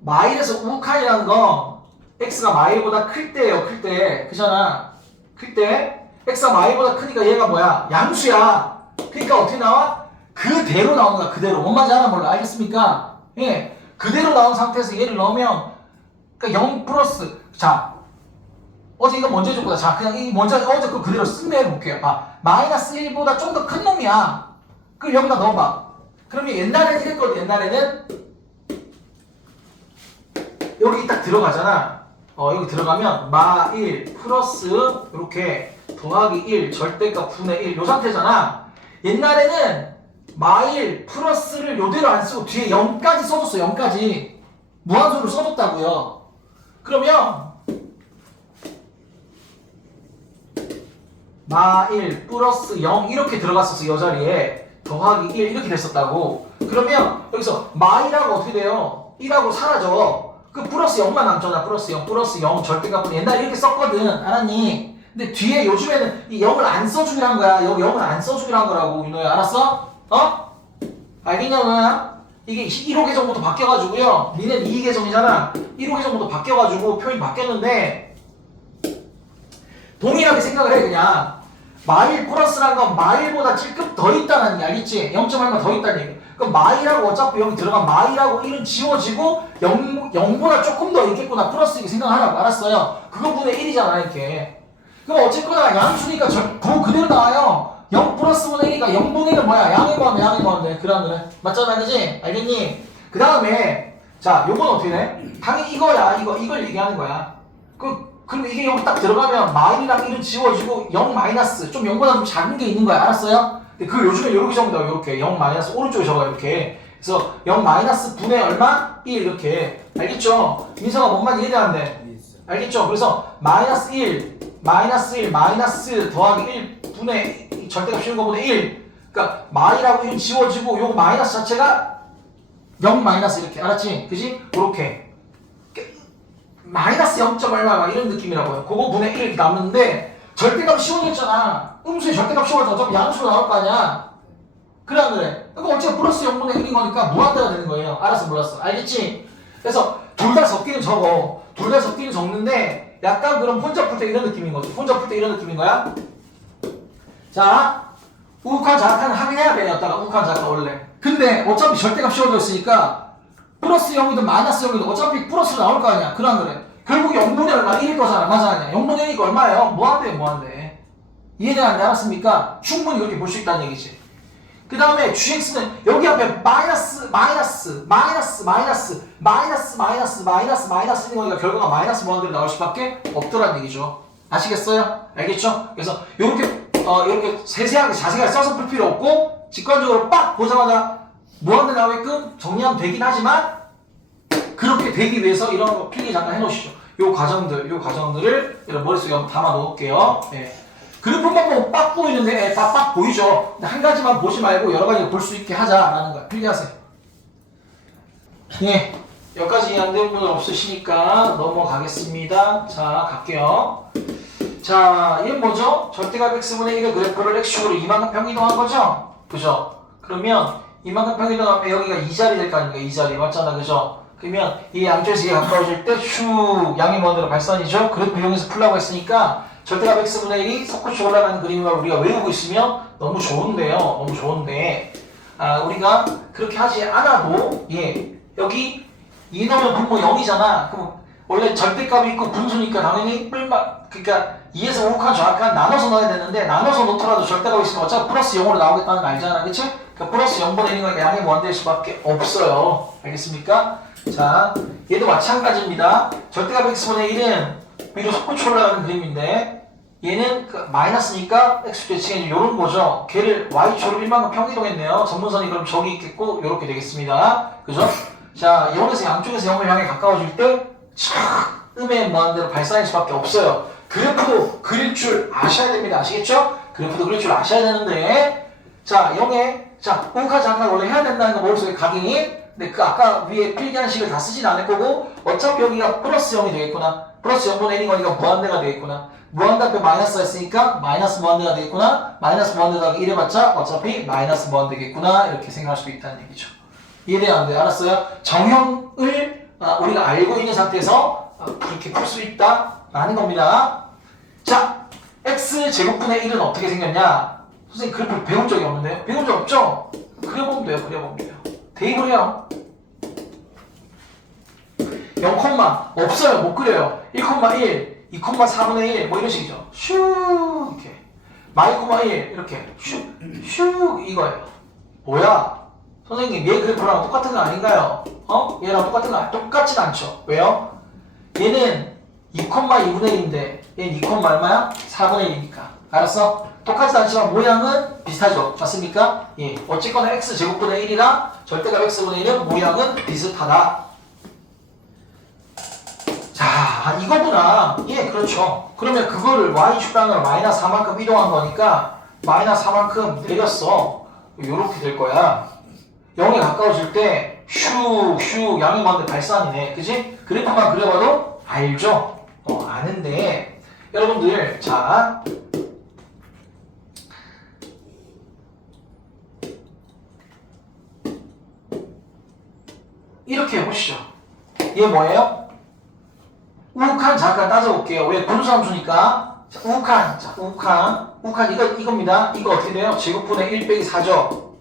마일에서 우칸이라는 건 x가 마일보다 클 때예요, 클 때. 그잖아. 클 때. x가 마일보다 크니까 얘가 뭐야? 양수야. 그러니까 어떻게 나와? 그대로 나오는 거야, 그대로. 뭔 말인지 알아 몰라? 알겠습니까? 예. 그대로 나온 상태에서 얘를 넣으면, 그러니까 0 플러스, 자, 어제 이거 먼저 해줬거든. 자, 그냥 이 먼저, 어제 거 그대로 쓴내 볼게요. 아, 마이너스 1보다 좀 더 큰 놈이야. 그럼 여기다 넣어봐. 그러면 옛날에는 이랬거든, 옛날에는. 여기 딱 들어가잖아. 여기 들어가면 마1 플러스 이렇게 더하기 1 절대값 분의 1 요 상태잖아. 옛날에는 마1 플러스를 요대로 안 쓰고 뒤에 0까지 써줬어. 0까지 무한수를 써줬다고요. 그러면 마1 플러스 0 이렇게 들어갔었어. 이 자리에 더하기 1 이렇게 됐었다고. 그러면 여기서 마1하고 어떻게 돼요? 1하고 사라져. 그 플러스 0만 남잖아. 플러스 0 절대값은 옛날에 이렇게 썼거든. 알았니? 근데 뒤에 요즘에는 이 0을 안 써주기로 한 거야. 여기 0을 안 써주기로 한 거라고. 윤호야, 알았어? 알겠냐, 너야? 이게 1호 계정부터 바뀌어가지고요. 니네는 2 계정이잖아. 1호 계정부터 바뀌어가지고 표현이 바뀌었는데 동일하게 생각을 해. 그냥 마일 플러스란 건 마일보다 7급 더 있다는 얘기 알겠지? 0.1만 더 있다는 얘기. 그럼 마일하고 어차피 여기 들어간 마일하고 1은 지워지고 0보다 조금 더 있겠구나. 플러스 이렇게 생각하라고. 알았어요. 그거분의 1이잖아 이렇게. 그럼 어쨌거나 양수니까 그대로 나와요. 0 플러스 분의 1이니까 0분의 1은 뭐야? 양의 무한대. 그래. 맞잖아, 그지? 알겠니? 그 다음에 자, 요건 어떻게 돼? 당연히 이거야. 이걸 얘기하는 거야. 그럼 이게 여기 딱 들어가면 마일이랑 1은 지워지고 0 마이너스 좀 0보다 좀 작은 게 있는 거야. 알았어요? 근데 그 요즘에 이렇게 적는다고. 이렇게 0 마이너스 오른쪽에 적어요. 이렇게. 그래서 0 마이너스 분의 얼마? 1 이렇게. 알겠죠? 민서가 뭔 말인지 이해되는데. 알겠죠? 그래서 마이너스 더하기 1 분의 절대값 씌운 거분의 1. 그러니까 마이라고 1은 지워지고 요거 마이너스 자체가 0 마이너스 이렇게. 알았지? 그지? 그렇게. 마이너스 0. 얼마 이런 느낌이라고요. 그거 분의 1 남는데 절대값 씌워졌잖아. 음수에 절대값 씌워져. 어차피 양수로 나올 거 아니야. 그래 안 그래? 그러니까 어차피 플러스 0분의 1인 거니까 무한대가 되는 거예요. 알았어 몰랐어. 알겠지? 그래서 둘 다 섞기는 적어. 둘 다 섞기는 적는데 약간 그럼 혼자 풀 때 이런 느낌인 거지. 혼자 풀 때 이런 느낌인 거야. 자, 우칸 좌칸은 확인해야 돼. 여기다가 우칸 좌칸 원래. 근데 어차피 절대값 씌워져 있으니까 플러스 0이든 마이너스 0이든 어차피 플러스로 나올 거 아니야. 그래 안 그래? 결국 0분의 얼마? 1일 거잖아. 맞아 아니야? 0분의 1이니까 얼마예요? 무한대. 이해되는지 알았습니까? 충분히 그렇게 볼 수 있다는 얘기지. 그 다음에 gx는 여기 앞에 마이너스 있는 거니까 결과가 마이너스 무한대로 나올 수밖에 없더라는 얘기죠. 아시겠어요? 알겠죠? 그래서 이렇게 세세하게 자세하게 써서 풀 필요 없고 직관적으로 빡 보자마자 무한대 나오게끔 정리하면 되긴 하지만 그렇게 되기 위해서 이런 거 필기 잠깐 해놓으시죠. 요 과정들을 여러분 머릿속에 한번 담아 놓을게요. 예. 그래프만 보면 빡 보이는데 다 빡 보이죠. 근데 한 가지만 보지 말고 여러 가지 볼 수 있게 하자라는 거야. 필기하세요. 예. 여기까지 이해하는 분은 없으시니까 넘어가겠습니다. 자, 갈게요. 자, 얘는 뭐죠? 절대값 x분의 1의 그래프를 x축으로 이만큼 평이동한 거죠? 그죠? 그러면 이만큼 평이동하면 여기가 이 자리 될 거 아닙니까? 이 자리 맞잖아, 그죠? 그러면 이 양쪽에서 이게 가까워질 때 슉 양이 먼데로 발산이죠? 그래프 이용해서 풀라고 했으니까 절대값 x분의 1이 솟구쳐 올라가는 그림을 우리가 외우고 있으면 너무 좋은데요. 너무 좋은데 우리가 그렇게 하지 않아도 여기 2 넣으면 분모 0이잖아. 그럼 원래 절대값이 있고 분수니까 당연히 그러니까 2에서 5칸 좌칸 나눠서 넣어야 되는데 나눠서 놓더라도 절대값이 있으면 어차피 플러스 0으로 나오겠다는 거 알잖아. 그치? 그러니까 플러스 0분의 1인 거니까 양의 무한대일 수밖에 없어요. 알겠습니까? 자, 얘도 마찬가지입니다. 절대값 x분의 1은 위로 솟구쳐 올라가는 그림인데 얘는 마이너스니까 x축 대칭해 요런 거죠. 걔를 y축으로 1만큼 평이동했네요. 전문선이 그럼 저기 있겠고 요렇게 되겠습니다. 그죠? 자, 0에서 양쪽에서 0을 향해 가까워질 때 음의 무한대로 발산일 수밖에 없어요. 그래프도 그릴 줄 아셔야 됩니다. 아시겠죠? 그래프도 그릴 줄 아셔야 되는데 자 0에 자 우극한 장관 원래 해야 된다는 거 머릿속에 각인이 근데 그 아까 위에 필기한 식을 다 쓰진 않을 거고 어차피 여기가 플러스 0이 되겠구나. 플러스 0분의 1인 거니까 무한대가 되겠구나. 무한대 앞에 마이너스가 있으니까 마이너스 무한대가 되겠구나. 마이너스 무한대다가 1 해봤자 어차피 마이너스 무한대겠구나. 이렇게 생각할 수도 있다는 얘기죠. 이해돼야 안 돼요? 알았어요? 정형을 우리가 알고 있는 상태에서 그렇게 풀 수 있다 라는 겁니다. 자, x제곱분의 1은 어떻게 생겼냐? 선생님 그래프를 배운 적이 없는데요? 배운 적 없죠? 그려보면 돼요. 그려보면 돼요. 대입을 해요. 0, 없어요. 못 그려요. 1,1, 2,4분의 1, 뭐 이런 식이죠. 슉, 이렇게. 마이, 1, 이렇게. 슉, 이거예요. 뭐야? 선생님, 얘 그래프랑 똑같은 거 아닌가요? 얘랑 똑같은 거 똑같진 않죠. 왜요? 얘는 2,2분의 1인데, 얘는 2, 얼마야? 4분의 1이니까. 알았어? 똑같지 않지만 모양은 비슷하죠. 맞습니까? 예. 어쨌거나 x제곱분의 1이랑 절대값 x분의 1은 모양은 비슷하다. 자, 이거구나. 예, 그렇죠. 그러면 그거를 y축단으로 마이너스 4만큼 이동한 거니까 마이너스 4만큼 내렸어. 요렇게 될 거야. 0에 가까워질 때 슉 양의 무한대 발산이네. 그지? 그래프만 그려봐도 알죠? 아는데 여러분들 자 이렇게 해보시죠. 얘 뭐예요? 우극한 잠깐 따져볼게요. 왜 분수함수니까. 자, 우극한 이겁니다. 이거 어떻게 돼요? 제곱분의 1 빼기 4죠.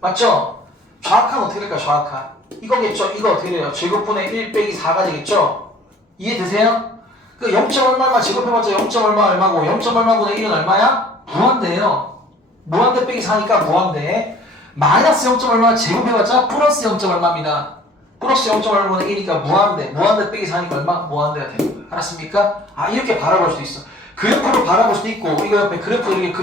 맞죠? 좌악한 어떻게 될까요? 좌악한 이거겠죠? 이거 어떻게 돼요? 제곱분의 1 빼기 4가 되겠죠? 이해되세요? 그 0. 얼마 제곱해봤자 0. 얼마고 0. 얼마분의 1은 얼마야? 무한대예요. 무한대 빼기 4니까 무한대. 마이너스 0. 얼마 제곱해봤자 플러스 0. 얼마입니다. 플러스 0. 얼마분의 1이니까 무한대 빼기 4니까 얼마? 무한대가 되는 거예요. 알았습니까? 이렇게 바라볼 수도 있어. 그래프로 바라볼 수도 있고 이거 옆에 그래프 이렇게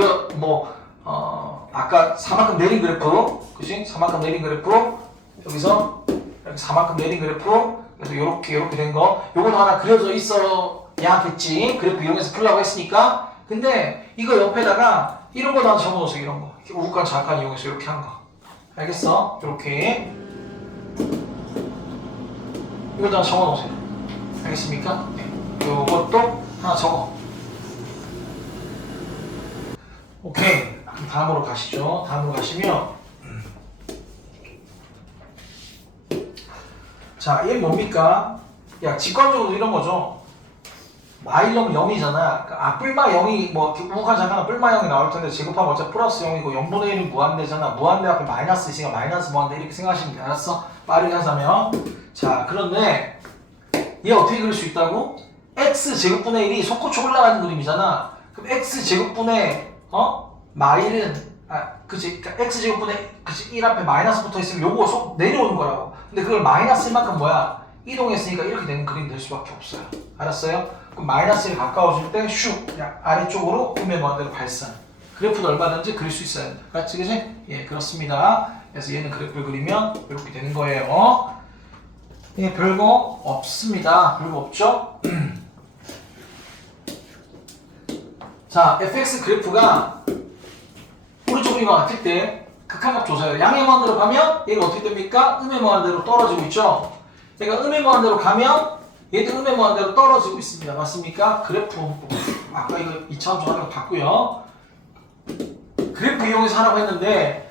아까 4만큼 내린 그래프 그치? 4만큼 내린 그래프 여기서 이렇게 4만큼 내린 그래프 그래서 요렇게 된 거 요거는 하나 그려져 있어야겠지. 그래프 이용해서 풀려고 했으니까. 근데 이거 옆에다가 이런 거 다 적어놓으세요. 이런 거 이렇게 우극한 좌악한 이용해서 이렇게 한 거 알겠어? 이렇게 이거 다 적어놓으세요. 알겠습니까? 네. 요것도 하나 적어. 오케이. 그럼 다음으로 가시죠. 다음으로 가시면 자, 얘 뭡니까? 야, 직관적으로 이런 거죠. 마일럼 0이잖아. 뿔마 0이 뭐 우극한 잠깐 뿔마 0이 나올 텐데 제곱하면 어차피 플러스 0이고 0분의 1은 무한대잖아. 무한대 앞에 마이너스 있으니까 마이너스 무한대 이렇게 생각하시면 돼. 알았어? 빠르게 하자면 자, 그런데 얘 어떻게 그릴 수 있다고? x제곱분의 1이 솟구쳐 올라가는 그림이잖아. 그럼 x제곱분의 마일은 그치? 그러니까 x제곱분의 1 앞에 마이너스 붙어 있으면 요거 속 내려오는 거라고. 근데 그걸 마이너스일 만큼 뭐야? 이동했으니까 이렇게 되는 그림이 될 수밖에 없어요. 알았어요? 그럼 마이너스에 가까워질 때 슉 그냥 아래쪽으로 음의 무한대로 발산. 그래프도 얼마든지 그릴 수 있어야 된다. 맞지? 그치? 예, 그렇습니다. 그래서 얘는 그래프를 그리면 이렇게 되는 거예요. 예, 별거 없습니다. 별거 없죠? 자, fx 그래프가 오른쪽 그림과 같을 때 극한값 조사해요. 양의 무한대로 가면 얘가 어떻게 됩니까? 음의 무한대로 떨어지고 있죠? 얘가 음의 무한대로 가면 얘도 음의 무한대로 떨어지고 있습니다. 맞습니까? 그래프 아까 이거 2차원 조사하는 거 봤고요. 그래프 이용해서 하라고 했는데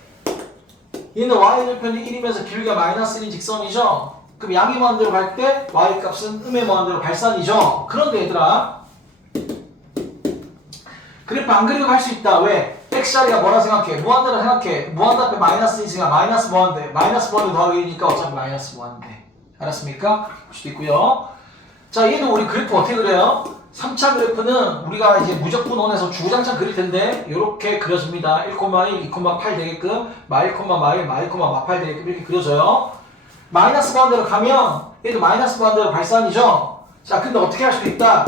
얘는 y절편이 1이면서 길이가 마이너스 1인 직선이죠? 그럼 양의 무한대로 갈 때 y값은 음의 무한대로 발산이죠? 그런데 얘들아 그래프 안 그리고 갈 수 있다. 왜? x자리가 뭐라 생각해? 무한대로 생각해. 무한대 앞에 마이너스 있으니까 마이너스 무한대 더하기 1이니까 어차피 마이너스 무한대. 알았습니까? 그렇게 볼 수도 있고요. 자, 얘도 우리 그래프 어떻게 그려요? 3차 그래프는 우리가 이제 무적분원에서 주구장창 그릴 텐데 이렇게 그려집니다. 1,1, 2,8 되게끔 마1,마8 되게끔 이렇게 그려져요. 마이너스 무한대로 가면 얘도 마이너스 무한대로 발산이죠? 자, 근데 어떻게 할 수도 있다?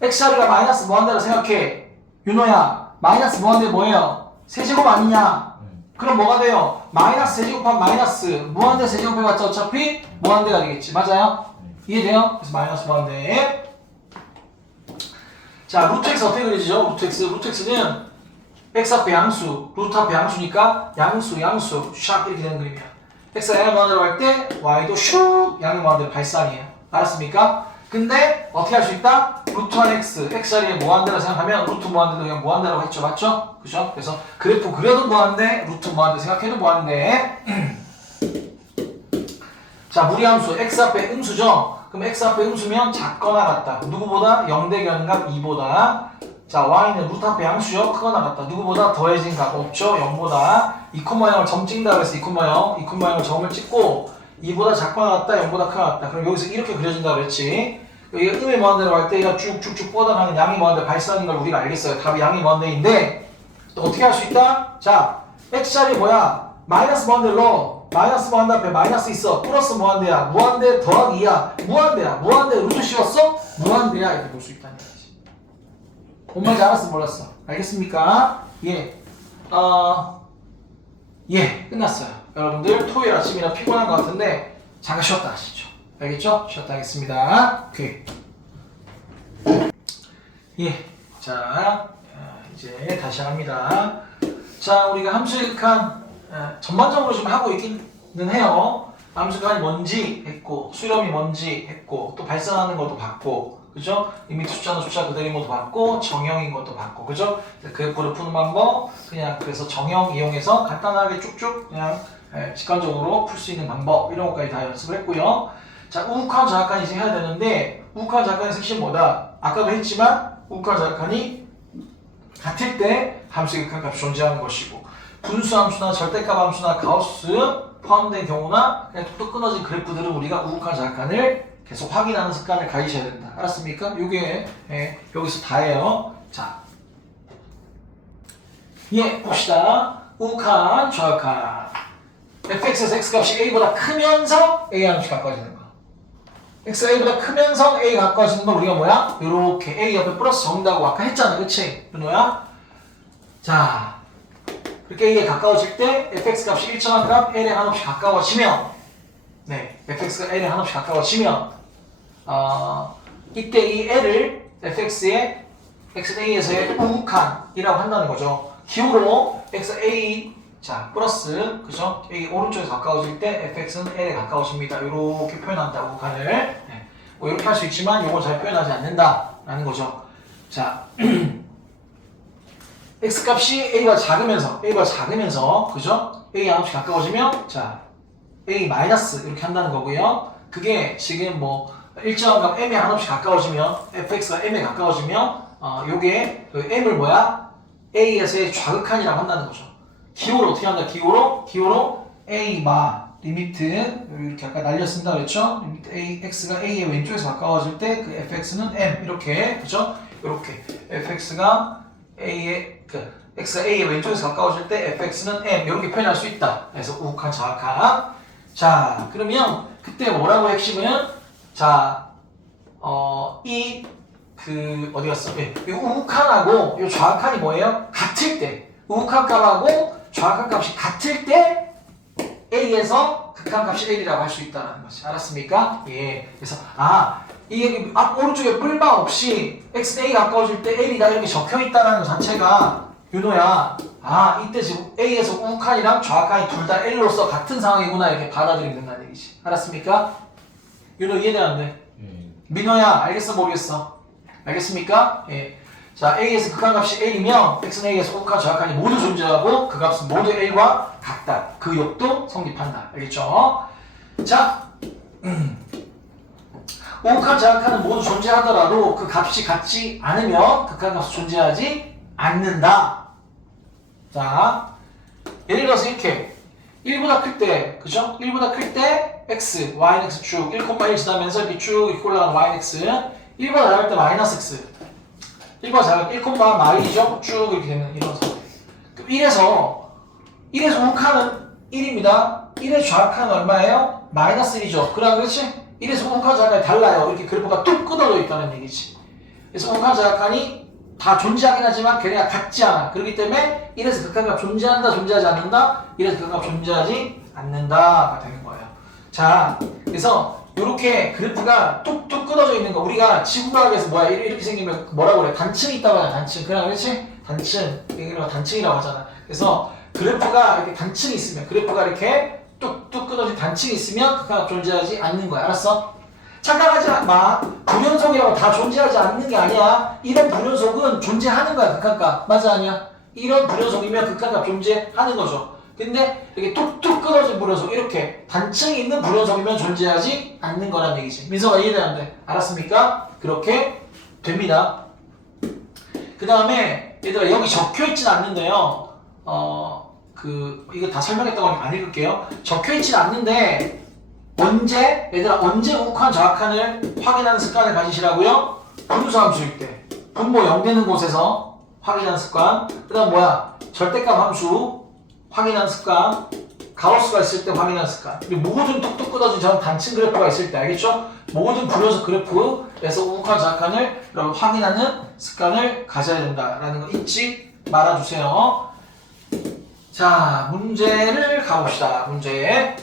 x자리가 마이너스 무한대로 생각해. 윤호야, 마이너스 무한대 뭐예요? 세제곱 아니냐? 그럼 뭐가 돼요? 마이너스 세제곱하면 마이너스 무한대 세제곱해봤자 어차피 무한대가 되겠지. 맞아요? 이해돼요? 그래서 마이너스 무한대. 자, 루트 x 어떻게 그려지죠? 루트 x. 루트 x는 x 앞에 양수, 루트 앞에 양수니까 양수, 샥 이렇게 되는 그림이야. x가 양의 무한대로 할 때 y도 슉 양의 무한대로 발산이에요. 알았습니까? 근데 어떻게 할 수 있다? 루트 1x, x 자리에 무한대로 생각하면 루트 무한대도 그냥 무한대라고 했죠. 맞죠? 그죠? 그래서 그래프 그려도 무한대, 루트 무한대 생각해도 무한대. 자, 무리함수 x 앞에 음수죠? 그럼 x 앞에 음수면 작거나 같다. 누구보다 0대 견값 2보다. 자, y는 루트 앞에 양수요. 크거나 같다. 누구보다 더해진 값 없죠? 0보다. 2,0을 점 찍는다 그래서 2,0, 2,0을 점을 찍고 2보다 작거나 같다, 0보다 크거나 같다. 그럼 여기서 이렇게 그려진다 그랬지. 여기가 음의 무한대로 할 때 얘가 쭉쭉쭉 뻗어가는 양의 무한대 발산인 걸 우리가 알겠어요. 답이 양의 무한대인데 또 어떻게 할 수 있다? 자, x자리 뭐야? 마이너스 무한대로 마이너스 무한대 앞에 마이너스 있어. 플러스 무한대야. 무한대 더하기 2야. 무한대야. 무한대 루트 씌웠어? 무한대야. 이렇게 볼 수 있다는 얘기지. 뭔 말인지 알았어? 몰랐어? 알겠습니까? 예. 예. 끝났어요. 여러분들 토요일 아침이라 피곤한 것 같은데 잠깐 쉬었다 하시죠. 알겠죠? 쉬었다 하겠습니다. 오케이. 예. 자, 이제 다시 합니다. 자, 우리가 함수획한 전반적으로 좀 하고 있기는 해요. 함수관이 뭔지 했고, 수렴이 뭔지 했고, 또 발산하는 것도 봤고, 그죠? 리미트 숫자는 숫자 그대로인 것도 봤고, 정형인 것도 봤고, 그죠? 그래프를 푸는 방법, 그냥 그래서 정형 이용해서 간단하게 쭉쭉 그냥 직관적으로 풀 수 있는 방법, 이런 것까지 다 연습을 했고요. 자, 우욱한 좌악한이 이제 해야 되는데, 우욱한 좌악한의 핵심 뭐다? 아까도 했지만, 우욱한 좌악한이 같을 때 함수의 극한 값이 존재하는 것이고, 분수함수나 절대값 함수나 가우스 포함된 경우나 그냥 툭툭 끊어진 그래프들은 우리가 우욱한 좌악한을 계속 확인하는 습관을 가지셔야 된다. 알았습니까? 요게 여기서 다예요. 자, 예, 봅시다. 우욱한 좌악한 fx에서 x값이 a보다 크면서 a 함수 가까워지는 거. x가 a보다 크면서 a가 가까워지는 건 우리가 뭐야? 요렇게 a 옆에 플러스 적는다고 아까 했잖아. 그치? 윤호야? 자, 그렇게 a에 가까워질 때 fx 값이 일정한 값 l에 한없이 가까워지면 fx가 l에 한없이 가까워지면 이때 이 l을 fx의 xa에서의 우욱한이라고 한다는 거죠. 기호로 xa 자 플러스 그죠? a 오른쪽에서 가까워질 때 fx는 l에 가까워집니다. 이렇게 표현한다 우욱한을. 뭐 이렇게 할 수 있지만 이걸 잘 표현하지 않는다라는 거죠. 자. x값이 a가 작으면서 그죠? a 한없이 가까워지면 자 a 마이너스 이렇게 한다는 거고요. 그게 지금 뭐 일정한 값 m에 한없이 가까워지면 fx가 m에 가까워지면 요게 그 m을 뭐야? a에서의 좌극한이라고 한다는 거죠. 기호로 어떻게 한다? 기호로 a 마 리미트 이렇게 아까 날렸습니다 그랬죠? 리미트 a x가 a의 왼쪽에서 가까워질 때 그 fx는 m 이렇게 그죠? 이렇게 fx가 a의 x가 a의 왼쪽에서 가까워질 때 fx는 m 이렇게 표현할 수 있다. 그래서 우욱한 좌악한. 자, 그러면 그때 뭐라고 핵심은 자, 어디 갔어? 이 우욱한하고 이 좌악한이 뭐예요? 같을 때 우욱한 값하고 좌악한 값이 같을 때 a에서 극한 값이 l이라고 할 수 있다는 것이 알았습니까? 예. 그래서 이게 앞 오른쪽에 뿔바 없이 x는 a 가까워질 때 l이다 이렇게 적혀있다는 것 자체가 윤호야 이때 지금 a에서 우욱한이랑 좌악한이 둘 다 l로서 같은 상황이구나 이렇게 받아들이면 된다는 얘기지. 알았습니까? 윤호 이해되는데? 민호야 알겠어 모르겠어? 알겠습니까? 예. 자 a에서 극한값이 l이면 x는 a에서 우욱한 좌악한이 모두 존재하고 그 값은 모두 l과 같다. 그 욕도 성립한다. 알겠죠? 자 우욱한 좌악한은 모두 존재하더라도 그 값이 같지 않으면 극한값은 존재하지 않는다. 자, 예를 들어서 이렇게 1보다 클 때, 그죠? 1보다 클 때 x, y는 x 쭉 1,1 지나면서 이렇게 쭉 이렇게 올라가는 y는 x 1보다 작을 때 마이너스 x 1보다 작을 때 1,마이죠? 쭉 이렇게 되는 이런 상태. 그럼 1에서 우욱한은 1입니다. 1의 좌악한은 얼마예요? 마이너스 1이죠. 그렇지? 1에서 우욱한 좌악한이 달라요. 이렇게 그래프가 뚝 끊어져 있다는 얘기지. 그래서 우욱한 좌악한이 다 존재하긴 하지만 걔네가 같지 않아. 그렇기 때문에 1에서 극한값 존재한다, 존재하지 않는다? 1에서 극한값 존재하지 않는다가 되는 거예요. 자, 그래서 이렇게 그래프가 뚝뚝 끊어져 있는 거 우리가 지구과학에서 뭐야 이렇게 생기면 뭐라고 그래? 단층이 있다고 하잖아. 단층. 그래 그렇지? 단층. 이거 단층이라고 하잖아. 그래서 그래프가 이렇게 단층이 있으면 그래프가 이렇게 뚝뚝 끊어진 단층이 있으면 극한값 존재하지 않는 거야. 알았어? 착각하지 마. 불연속이라고 다 존재하지 않는 게 아니야. 이런 불연속은 존재하는 거야. 극한값. 맞아 아니야? 이런 불연속이면 극한값 존재하는 거죠. 근데 이렇게 뚝뚝 끊어진 불연속 이렇게 단층이 있는 불연속이면 존재하지 않는 거란 얘기지. 민서가 이해되는데 알았습니까? 그렇게 됩니다. 그 다음에 얘들아 여기 적혀있진 않는데요. 이거 다 설명했다고 하니까 안 읽을게요. 적혀있진 않는데 언제? 얘들아 언제 우극한 좌극한을 확인하는 습관을 가지시라고요? 분수함수일 때 분모 0 되는 곳에서 확인하는 습관. 그 다음 뭐야? 절대값 함수 확인하는 습관. 가로수가 있을 때 확인하는 습관. 모든 뚝뚝 끊어진 저런 단층 그래프가 있을 때 알겠죠? 모든 불연속 그래프에서 우극한 좌극한을 확인하는 습관을 가져야 된다라는 거 잊지 말아주세요. 자, 문제를 가봅시다. 문제.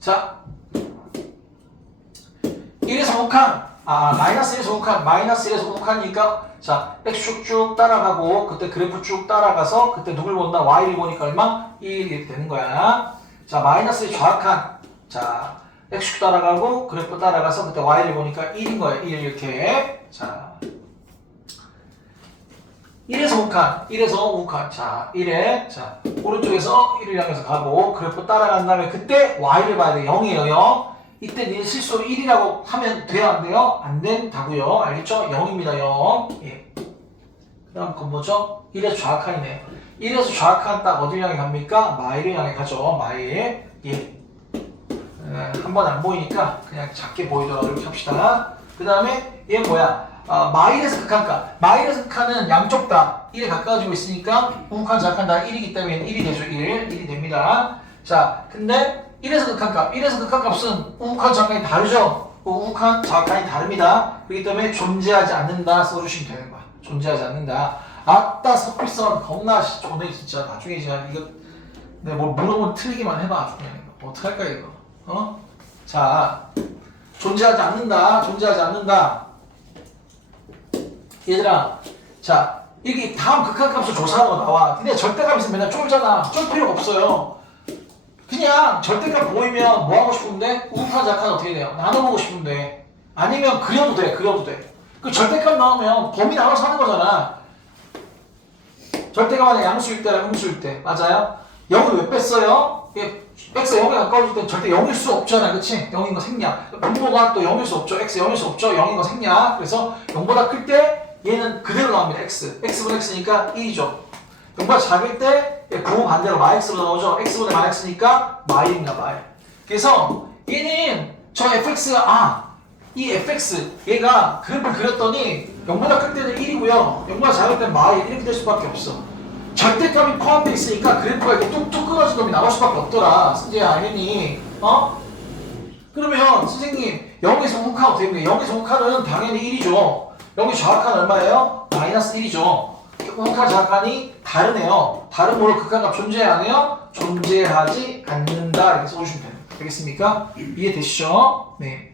자, 1에서 우극한, 마이너스 1에서 우극한, 마이너스 1에서 우극한이니까, 자, x 쭉 따라가고, 그때 그래프 쭉 따라가서, 그때 누굴 본다? y를 보니까 얼마? 1 이렇게 되는 거야. 자, 마이너스 1 좌극한, 자, x 쭉 따라가고, 그래프 따라가서, 그때 y를 보니까 1인 거야. 1 이렇게. 자, 1에서 우극한, 1에서 우극한. 자, 1에, 자, 오른쪽에서 1을 향해서 가고, 그래프 따라간 다음에, 그때 y를 봐야 돼. 0이에요, 0. 이때 니 실수로 1이라고 하면 돼요? 안 돼요? 안 된다고요. 알겠죠? 0입니다. 0. 예. 그 다음 건 뭐죠? 1에서 좌극한이네. 1에서 좌극한 딱 어딜 향해 갑니까? 마일을 향해 가죠. 마일. 예. 한 번 안 보이니까 그냥 작게 보이도록 이렇게 합시다. 그 다음에 얘는 뭐야? 마일에서 극한값. 마일에서 극한은 양쪽 다 1에 가까워지고 있으니까 우극한 좌극한 다 1이기 때문에 1이 되죠. 1이 됩니다. 자, 근데 1에서 극한값, 1에서 극한값은 우극한 좌극한이 다르죠? 우극한 좌극한이 다릅니다. 그렇기 때문에 존재하지 않는다 써주시면 되는 거야. 존재하지 않는다. 아따 서필성 겁나 존해 진짜. 나중에 제가 이거 내가 뭘 물어보면 틀리기만 해봐. 나중에 어떡할까 이거. 어? 자, 존재하지 않는다. 존재하지 않는다. 얘들아, 자, 이게 다음 극한값을 조사하는 거 나와. 근데 절대값 있으면 맨날 쫄잖아. 쫄 필요가 없어요. 그냥 절대값 보이면 뭐 하고 싶은데? 우극한 좌극한 어떻게 돼요? 나눠보고 싶은데. 아니면 그려도 돼. 그려도 돼. 그 절대값 나오면 범위 나눠서 하는 거잖아. 절대값 안에 양수일 때랑 음수일 때. 맞아요? 0을 왜 뺐어요? x가 0에 가까워질 땐 절대 0일 수 없잖아. 그치? 0인 거 생략. 분모가 또 0일 수 없죠. x 0일 수 없죠. 0인 거 생략. 그래서 0보다 클 때 얘는 그대로 나옵니다. x분의 x니까 1이죠. 0보다 작을 때 부호 반대로 마이x로 나오죠. x분의 마이x니까 마이입니다. 마이. 그래서 얘는 저 fx가 이 fx 얘가 그래프를 그렸더니 0보다 클 때는 1이고요. 0보다 작을 때는 마이 이렇게 될 수밖에 없어. 절대값이 포함되어 있으니까 그래프가 이렇게 뚝뚝 끊어진 놈이 나올 수밖에 없더라. 승재야 알겠니? 그러면 선생님 0에서 우극한 어떻게 됩니까? 0에서 우극한은 당연히 1이죠. 여기 좌극한 얼마예요? 마이너스 1이죠. 우극한 좌극한이 다르네요. 다른 뭐로 극한값 존재 안 해요? 존재하지 않는다. 이렇게 써주시면 됩니다. 되겠습니까? 이해되시죠? 네.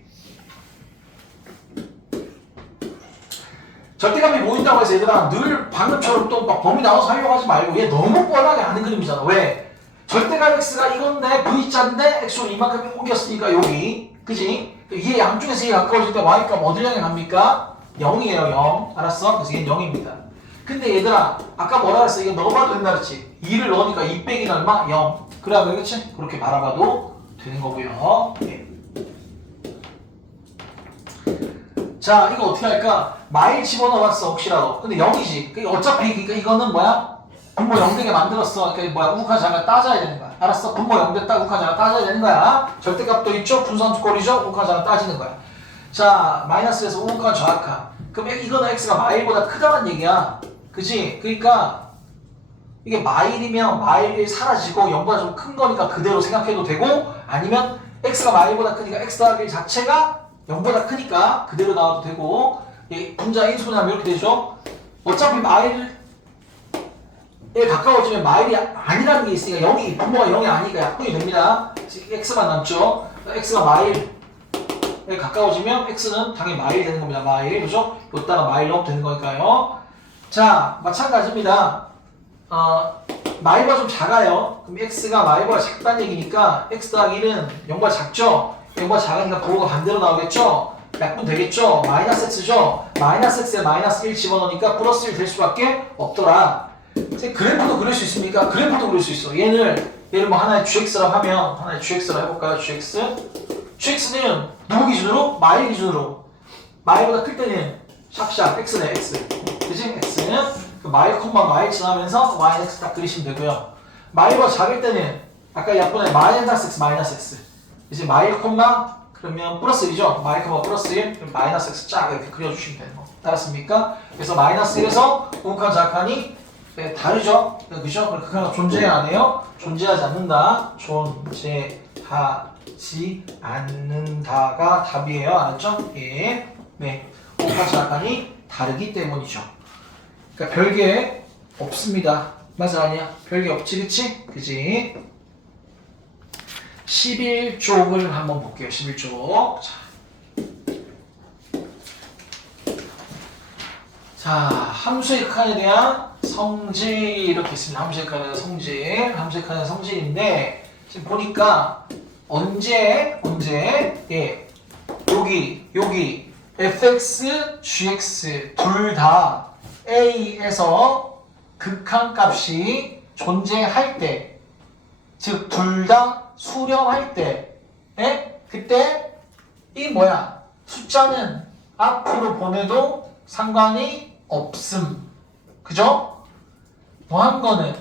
절대값이 모인다고 해서 얘들아 늘 방금처럼 또 막 범위 나눠서 하려고 하지 말고 얘 너무 뻔하게 아는 그림이잖아. 왜? 절대값 x가 이건데 v자인데 x로 이만큼 옮겼으니까 여기 그지? 얘 양쪽에서 얘 가까워질 때 y값 어딜 향해 갑니까? 0이에요. 0. 알았어? 그래서 얘는 0입니다. 근데 얘들아 아까 뭐라 그랬어? 이거 넣어봐도 된다 그랬지? 2를 넣으니까 2 빼기는 얼마? 0. 그래 그렇지? 그렇게 바라봐도 되는 거고요. 네. 자 이거 어떻게 할까? 마일 집어넣어봤어 혹시라도. 근데 0이지. 어차피 그러니까 이거는 뭐야? 분모 0 되게 만들었어. 그러니까 뭐야? 우극한 좌극을 따져야 되는 거야. 알았어? 분모 0 됐다 우극한 좌극을 따져야 되는 거야. 절대값도 있죠? 분수함수꼴이죠? 우극한 좌극을 따지는 거야. 자 마이너스에서 우극한 좌극한. 그럼 이거는 x가 마일보다 크다는 얘기야. 그치? 그러니까 이게 마일이면 마일이 사라지고 0보다 좀 큰 거니까 그대로 생각해도 되고 아니면 x가 마일보다 크니까 x 더하기 1 자체가 0보다 크니까 그대로 나와도 되고 분자 인수분해하면 이렇게 되죠. 어차피 마일 가까워지면 마일이 아니라는 게 있으니까 0이 분모가 0이 아니니까 약분이 됩니다. x만 남죠. x가 마일에 가까워지면 x는 당연히 마일이 되는 겁니다. 마일, 그죠? 여기다가 마일 넣으면 되는 거니까요. 자, 마찬가지입니다. 마일보다 좀 작아요. 그럼 x가 마일보다 작다는 얘기니까 x 더하기 1은 0보다 작죠? 0보다 작으니까 부호가 반대로 나오겠죠? 약분 되겠죠? 마이너스 x죠? 마이너스 x에 마이너스 1 집어넣으니까 플러스 1 될 수밖에 없더라. 그래프도 그릴 수 있습니까? 그래프도 그릴 수 있어. 얘를 뭐 하나의 gx라고 하면 하나의 gx라고 해볼까요? gx는 누구 기준으로? 마일 기준으로. 마일보다 클 때는 샵샵 x네 x. 그치? x는 그 마일 콤마 마일 지나면서 y/x 딱 그리시면 되고요. 마일보다 작을 때는 아까 약분의 마이너스 x 마이너스 x. 이제 마일 콤마 그러면 플러스 1이죠. 마일 콤마 플러스 1 그럼 마이너스 x 쫙 이렇게 그려주시면 되는 거. 알았습니까? 그래서 마이너스 1에서 우극한 작한이 다르죠? 그죠? 극한은 존재 안 해요? 존재하지 않는다. 존재하지 않는다가 답이에요. 알았죠? 예. 네. 우극한 작한이 다르기 때문이죠. 그러니까 별게 없습니다. 맞아 아니야? 별게 없지 그치? 그지? 11쪽을 한번 볼게요. 11쪽. 자, 함수의 극한에 대한 성질 이렇게 있습니다. 함수의 극한에 대한 성질. 함수의 극한에 대한 성질인데 지금 보니까 언제 예. 여기 fx, gx 둘 다 a에서 극한값이 존재할 때, 즉 둘 다 수렴할 때, 그때 이 뭐야? 숫자는 앞으로 보내도 상관이 없음. 그죠? 더한 거는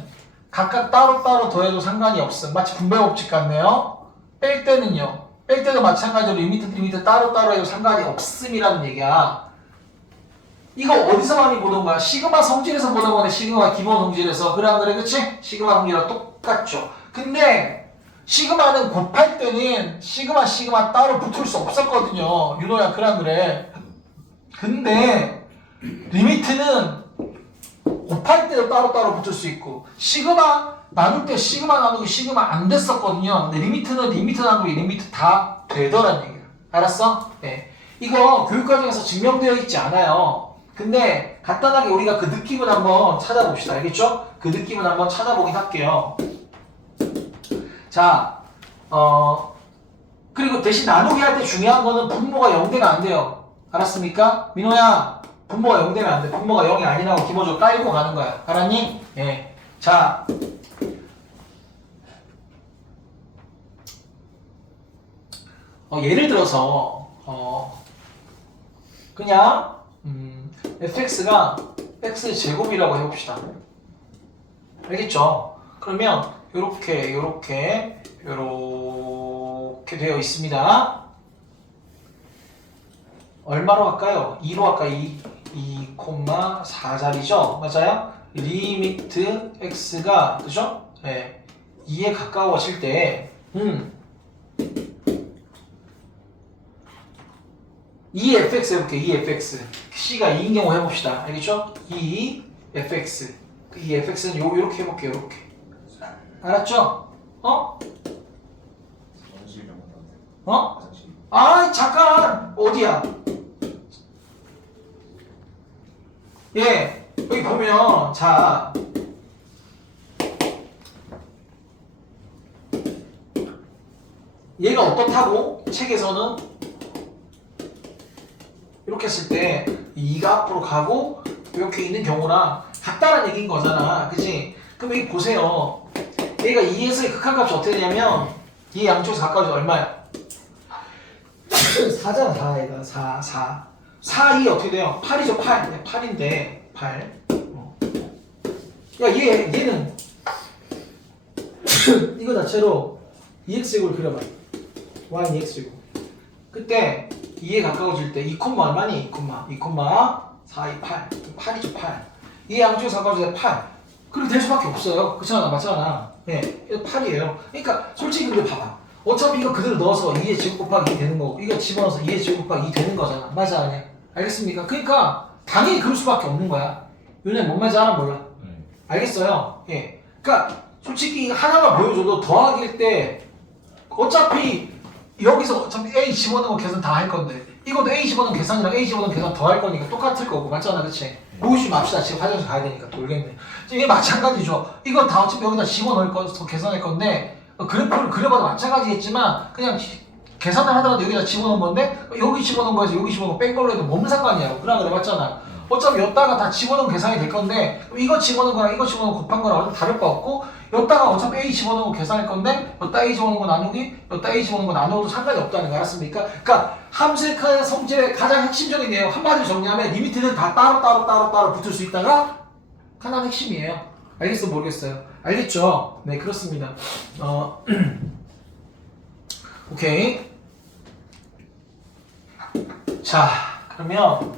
각각 따로따로 더해도 상관이 없음. 마치 분배법칙 같네요. 뺄 때는요. 뺄 때도 마찬가지로 리미트 따로따로 해도 상관이 없음이라는 얘기야. 이거 어디서 많이 보던 거야? 시그마 성질에서 보던 거네. 시그마 기본 성질에서. 그래 안 그래? 그치? 시그마 성질이랑 똑같죠. 근데 시그마는 곱할 때는 시그마 따로 붙을 수 없었거든요. 윤호야 그래 안 그래? 근데 리미트는 곱할 때도 따로따로 붙을 수 있고 시그마 나눌 때 시그마 나누기 시그마 안 됐었거든요. 근데 리미트는 리미트 나누기 리미트 다 되더란 얘기야. 알았어? 네. 이거 교육과정에서 증명되어 있지 않아요. 근데 간단하게 우리가 그 느낌을 한번 찾아봅시다. 알겠죠? 그 느낌을 한번 찾아보긴 할게요. 자, 그리고 대신 나누기 할 때 중요한 거는 분모가 0되면 안 돼요. 알았습니까? 민호야, 분모가 0되면 안 돼. 분모가 0이 아니라고 기본적으로 깔고 가는 거야. 알았니? 예. 자, 예를 들어서, 그냥, fx가 x의 제곱이라고 해봅시다. 알겠죠? 그러면, 요렇게 되어 있습니다. 얼마로 할까요? 2로 할까? 2,4자리죠? 맞아요? 리미트 x가, 그죠? 네. 2에 가까워질 때, 2fx 해볼게요. 2fx. c가 2인 경우 해봅시다. 알겠죠? 2fx. 2fx는 요렇게 해볼게요. 요렇게. 알았죠? 아, 잠깐! 어디야? 예, 여기 보면, 자. 얘가 어떻다고? 책에서는? 이렇게 했을 때, 2가 앞으로 가고, 이렇게 있는 경우랑 같다는 얘기인 거잖아. 그치? 그럼 여기 보세요. 얘가 2에서의 극한값이 어떻게 되냐면, 이 양쪽에서 가까워지면 얼마야? 4잖아, 4, 얘가. 4. 4, 2 어떻게 돼요? 8이죠, 8. 8인데, 8. 야, 얘는, 이거 자체로 2x제곱을 그려봐. y는 2x제곱. 그때 2에 가까워질 때 2, 얼마니? 2, 4, 2, 8. 8이죠, 8. 이 양쪽에서 가까워질 때 8. 그렇게 될 수밖에 없어요. 그렇잖아, 맞잖아. 예, 8이에요. 그러니까, 솔직히 근데 봐봐. 어차피 이거 그대로 넣어서 2의 제곱 곱하기 2 되는 거고 이거 집어넣어서 2의 제곱 곱하기 2 되는 거잖아. 맞아 아니야? 알겠습니까? 그러니까 당연히 그럴 수밖에 없는 거야. 요네 뭔 말인지 알아 몰라? 알겠어요? 예. 그러니까 솔직히 하나만 보여줘도 더하기일 때 어차피 여기서 어차피 A 집어넣은 거 계산 다 할 건데 이것도 A 집어넣은 계산이랑 A 집어넣은 계산 더 할 거니까 똑같을 거고 맞잖아 그치? 보여주지 맙시다. 지금 화장실 가야 되니까 돌겠네. 이게 마찬가지죠. 이거 다 어차피 여기다 집어넣을 거 계산할 건데 그래프를 그려봐도 마찬가지겠지만 그냥 계산을 하더라도 여기다 집어넣은 건데 여기 집어넣은 거에서 여기 집어넣은 거 뺀 걸로 해도 뭔 상관이야. 그래 맞잖아. 어차피 여기다가 다 집어넣은 계산이 될 건데 이거 집어넣은 거랑 이거 집어넣은 거 곱한 거랑 다를 거 없고 여기다가 어차피 A 집어넣은 거 계산할 건데 여기다 A 집어넣은 거 나누기 여기다 A 집어넣은 거 나누어도 상관이 없다는 거 알았습니까? 그러니까 함수의 성질의 가장 핵심적인 내용 한마디로 정리하면 리미트는 다 따로 붙을 수 있다가 하나는 핵심이에요. 알겠어 모르겠어요? 알겠죠? 네 그렇습니다. 오케이. 자 그러면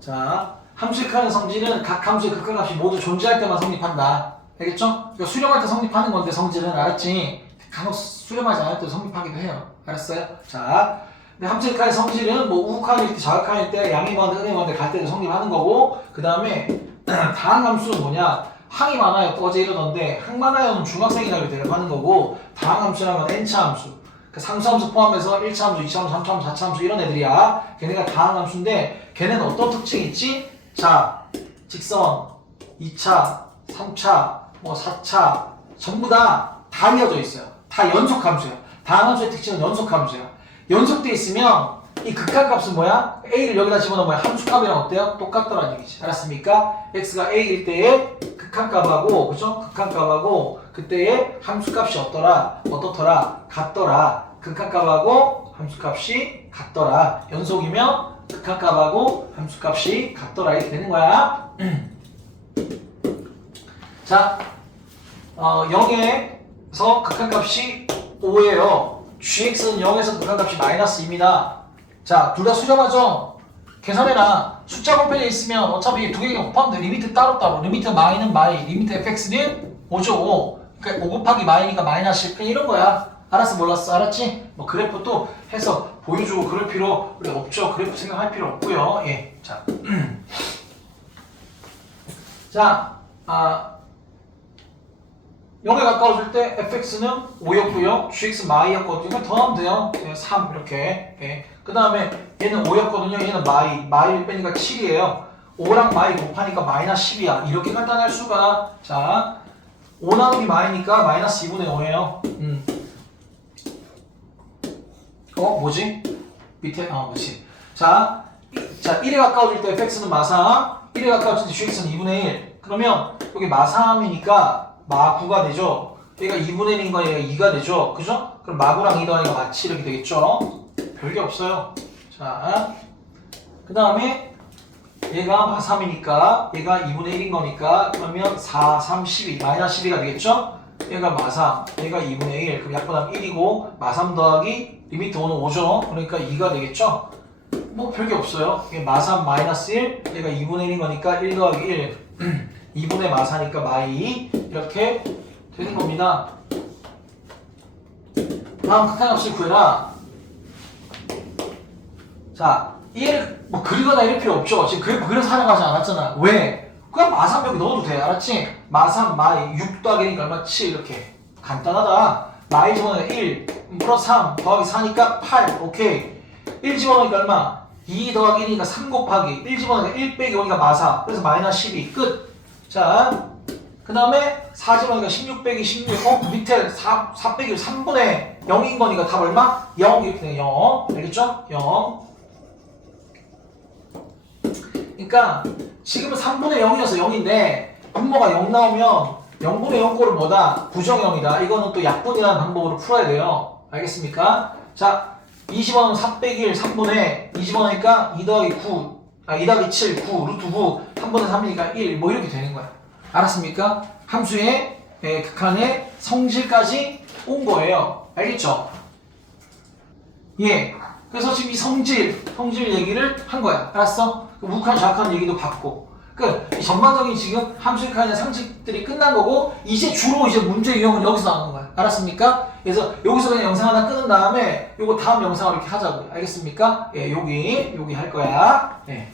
자 함수의 크하는 성질은 각 함수의 극한값이 모두 존재할 때만 성립한다. 알겠죠? 그러니까 수렴할 때 성립하는 건데 성질은 알았지? 간혹 수렴하지 않을 때 성립하기도 해요. 알았어요? 자 근데 함수의 극한의 성질은 뭐 우극한일 때 좌극한일 때 양의 관대 은의 관대 갈 때도 성립하는 거고 그 다음에 다항함수는 뭐냐 항이 많아요. 어제 이러던데 항 많아요는 중학생이라고 대답하는 거고 다항함수라는 건 n차 함수 그 상수함수 포함해서 1차 함수, 2차 함수, 3차 함수, 4차 함수 이런 애들이야. 걔네가 다항함수인데 걔네는 어떤 특징이 있지? 자, 직선, 2차, 3차, 뭐 4차 전부 다 이어져 있어요. 다 연속함수야. 다항함수의 특징은 연속함수야. 연속돼 있으면 이 극한값은 뭐야? A를 여기다 집어넣으면 함수값이랑 어때요? 똑같더라는 얘기지. 알았습니까? X가 A일 때의 극한값하고 그죠? 극한값하고 그때의 함수값이 어떻더라? 같더라. 극한값하고 함수값이 같더라. 연속이면 극한값하고 함수값이 같더라. 이렇게 되는 거야. 자, 0에서 극한값이 5예요. gx는 0에서 극한값이 마이너스 2입니다. 자, 둘 다 수렴하죠? 계산해라. 숫자 곱해져 있으면 어차피 두 개가 곱하면 돼. 리미트 따로따로. 리미트 마이는 마이, 리미트 fx는 5죠. 5. 그러니까 5 곱하기 마이니까 마이너스 10. 이런 거야. 알았어 몰랐어? 알았지? 뭐 그래프 또 해서 보여주고 그럴 필요 우리 없죠. 그래프 생각할 필요 없고요. 예. 자. 자, 0에 가까워질 때 fx는 5였고요. gx 마이였거든요. 더하면 돼요. 3 이렇게. 예. 그 다음에 얘는 5였거든요. 얘는 마이를 빼니까 7이에요. 5랑 마이 곱하니까 마이너스 10이야. 이렇게 간단할 수가. 자, 5 나누기 마이니까 마이너스 2분의 5예요. 뭐지? 밑에, 그렇지. 자, 1에 가까워질 때 fx는 마삼, 1에 가까워질 때 gx는 2분의 1. 그러면 여기 마삼이니까 마9가 되죠. 얘가 2분의 1인 거 얘가 2가 되죠. 그죠? 그럼 마구랑 2 더하니까 마7 이렇게 되겠죠. 별게 없어요. 자, 그 다음에 얘가 마3이니까 얘가 2분의 1인 거니까 그러면 4, 3, 12 마이너스 12가 되겠죠? 얘가 마3 얘가 2분의 1 그럼 약분하면 1이고 마3 더하기 리미트 5는 5죠? 그러니까 2가 되겠죠? 뭐 별게 없어요. 얘 마3 마이너스 1 얘가 2분의 1인 거니까 1 더하기 1 2분의 마4니까 마2 이렇게 되는 겁니다. 다음 극한값을 구해라. 자, 얘를 뭐 그리거나 이럴 필요 없죠. 지금 그래프 그려서 하라고 하지 않았잖아. 왜? 그냥 마3 여기 넣어도 돼. 알았지? 마3, 마이 6 더하기니까 얼마? 7 이렇게. 간단하다. 마이 집어넣으니까 1 플러스 3 더하기 4니까 8 오케이. 1 집어넣으니까 얼마? 2 더하기 1이니까 3 곱하기 1 집어넣으니까 1 빼기 5니까 마4 그래서 마이너스 12 끝. 자, 그 다음에 4 집어넣으니까 16 빼기 16 밑에 4 빼기 3분의 0인 거니까 답 얼마? 0 이렇게 되네. 0 알겠죠? 0 그러니까 지금은 3분의 0이어서 0인데 분모가 0 나오면 0분의 0 꼴은 뭐다? 부정0이다. 이거는 또 약분이라는 방법으로 풀어야 돼요. 알겠습니까? 자, 20원은 4 빼기 1 3분의 20원이니까 2 더하기 9 2 더하기 7 9 루트 9 3분의 3이니까 1 뭐 이렇게 되는 거야. 알았습니까? 함수의 극한의 성질까지 온 거예요. 알겠죠? 예. 그래서 지금 이 성질 얘기를 한 거야. 알았어? 우극한 좌극한 얘기도 봤고. 이 전반적인 지금 함수의 극한의 상식들이 끝난 거고, 이제 주로 이제 문제 유형은 여기서 나오는 거야. 알았습니까? 그래서 여기서 그냥 영상 하나 끊은 다음에 요거 다음 영상으로 이렇게 하자고요. 알겠습니까? 예, 여기 할 거야. 예.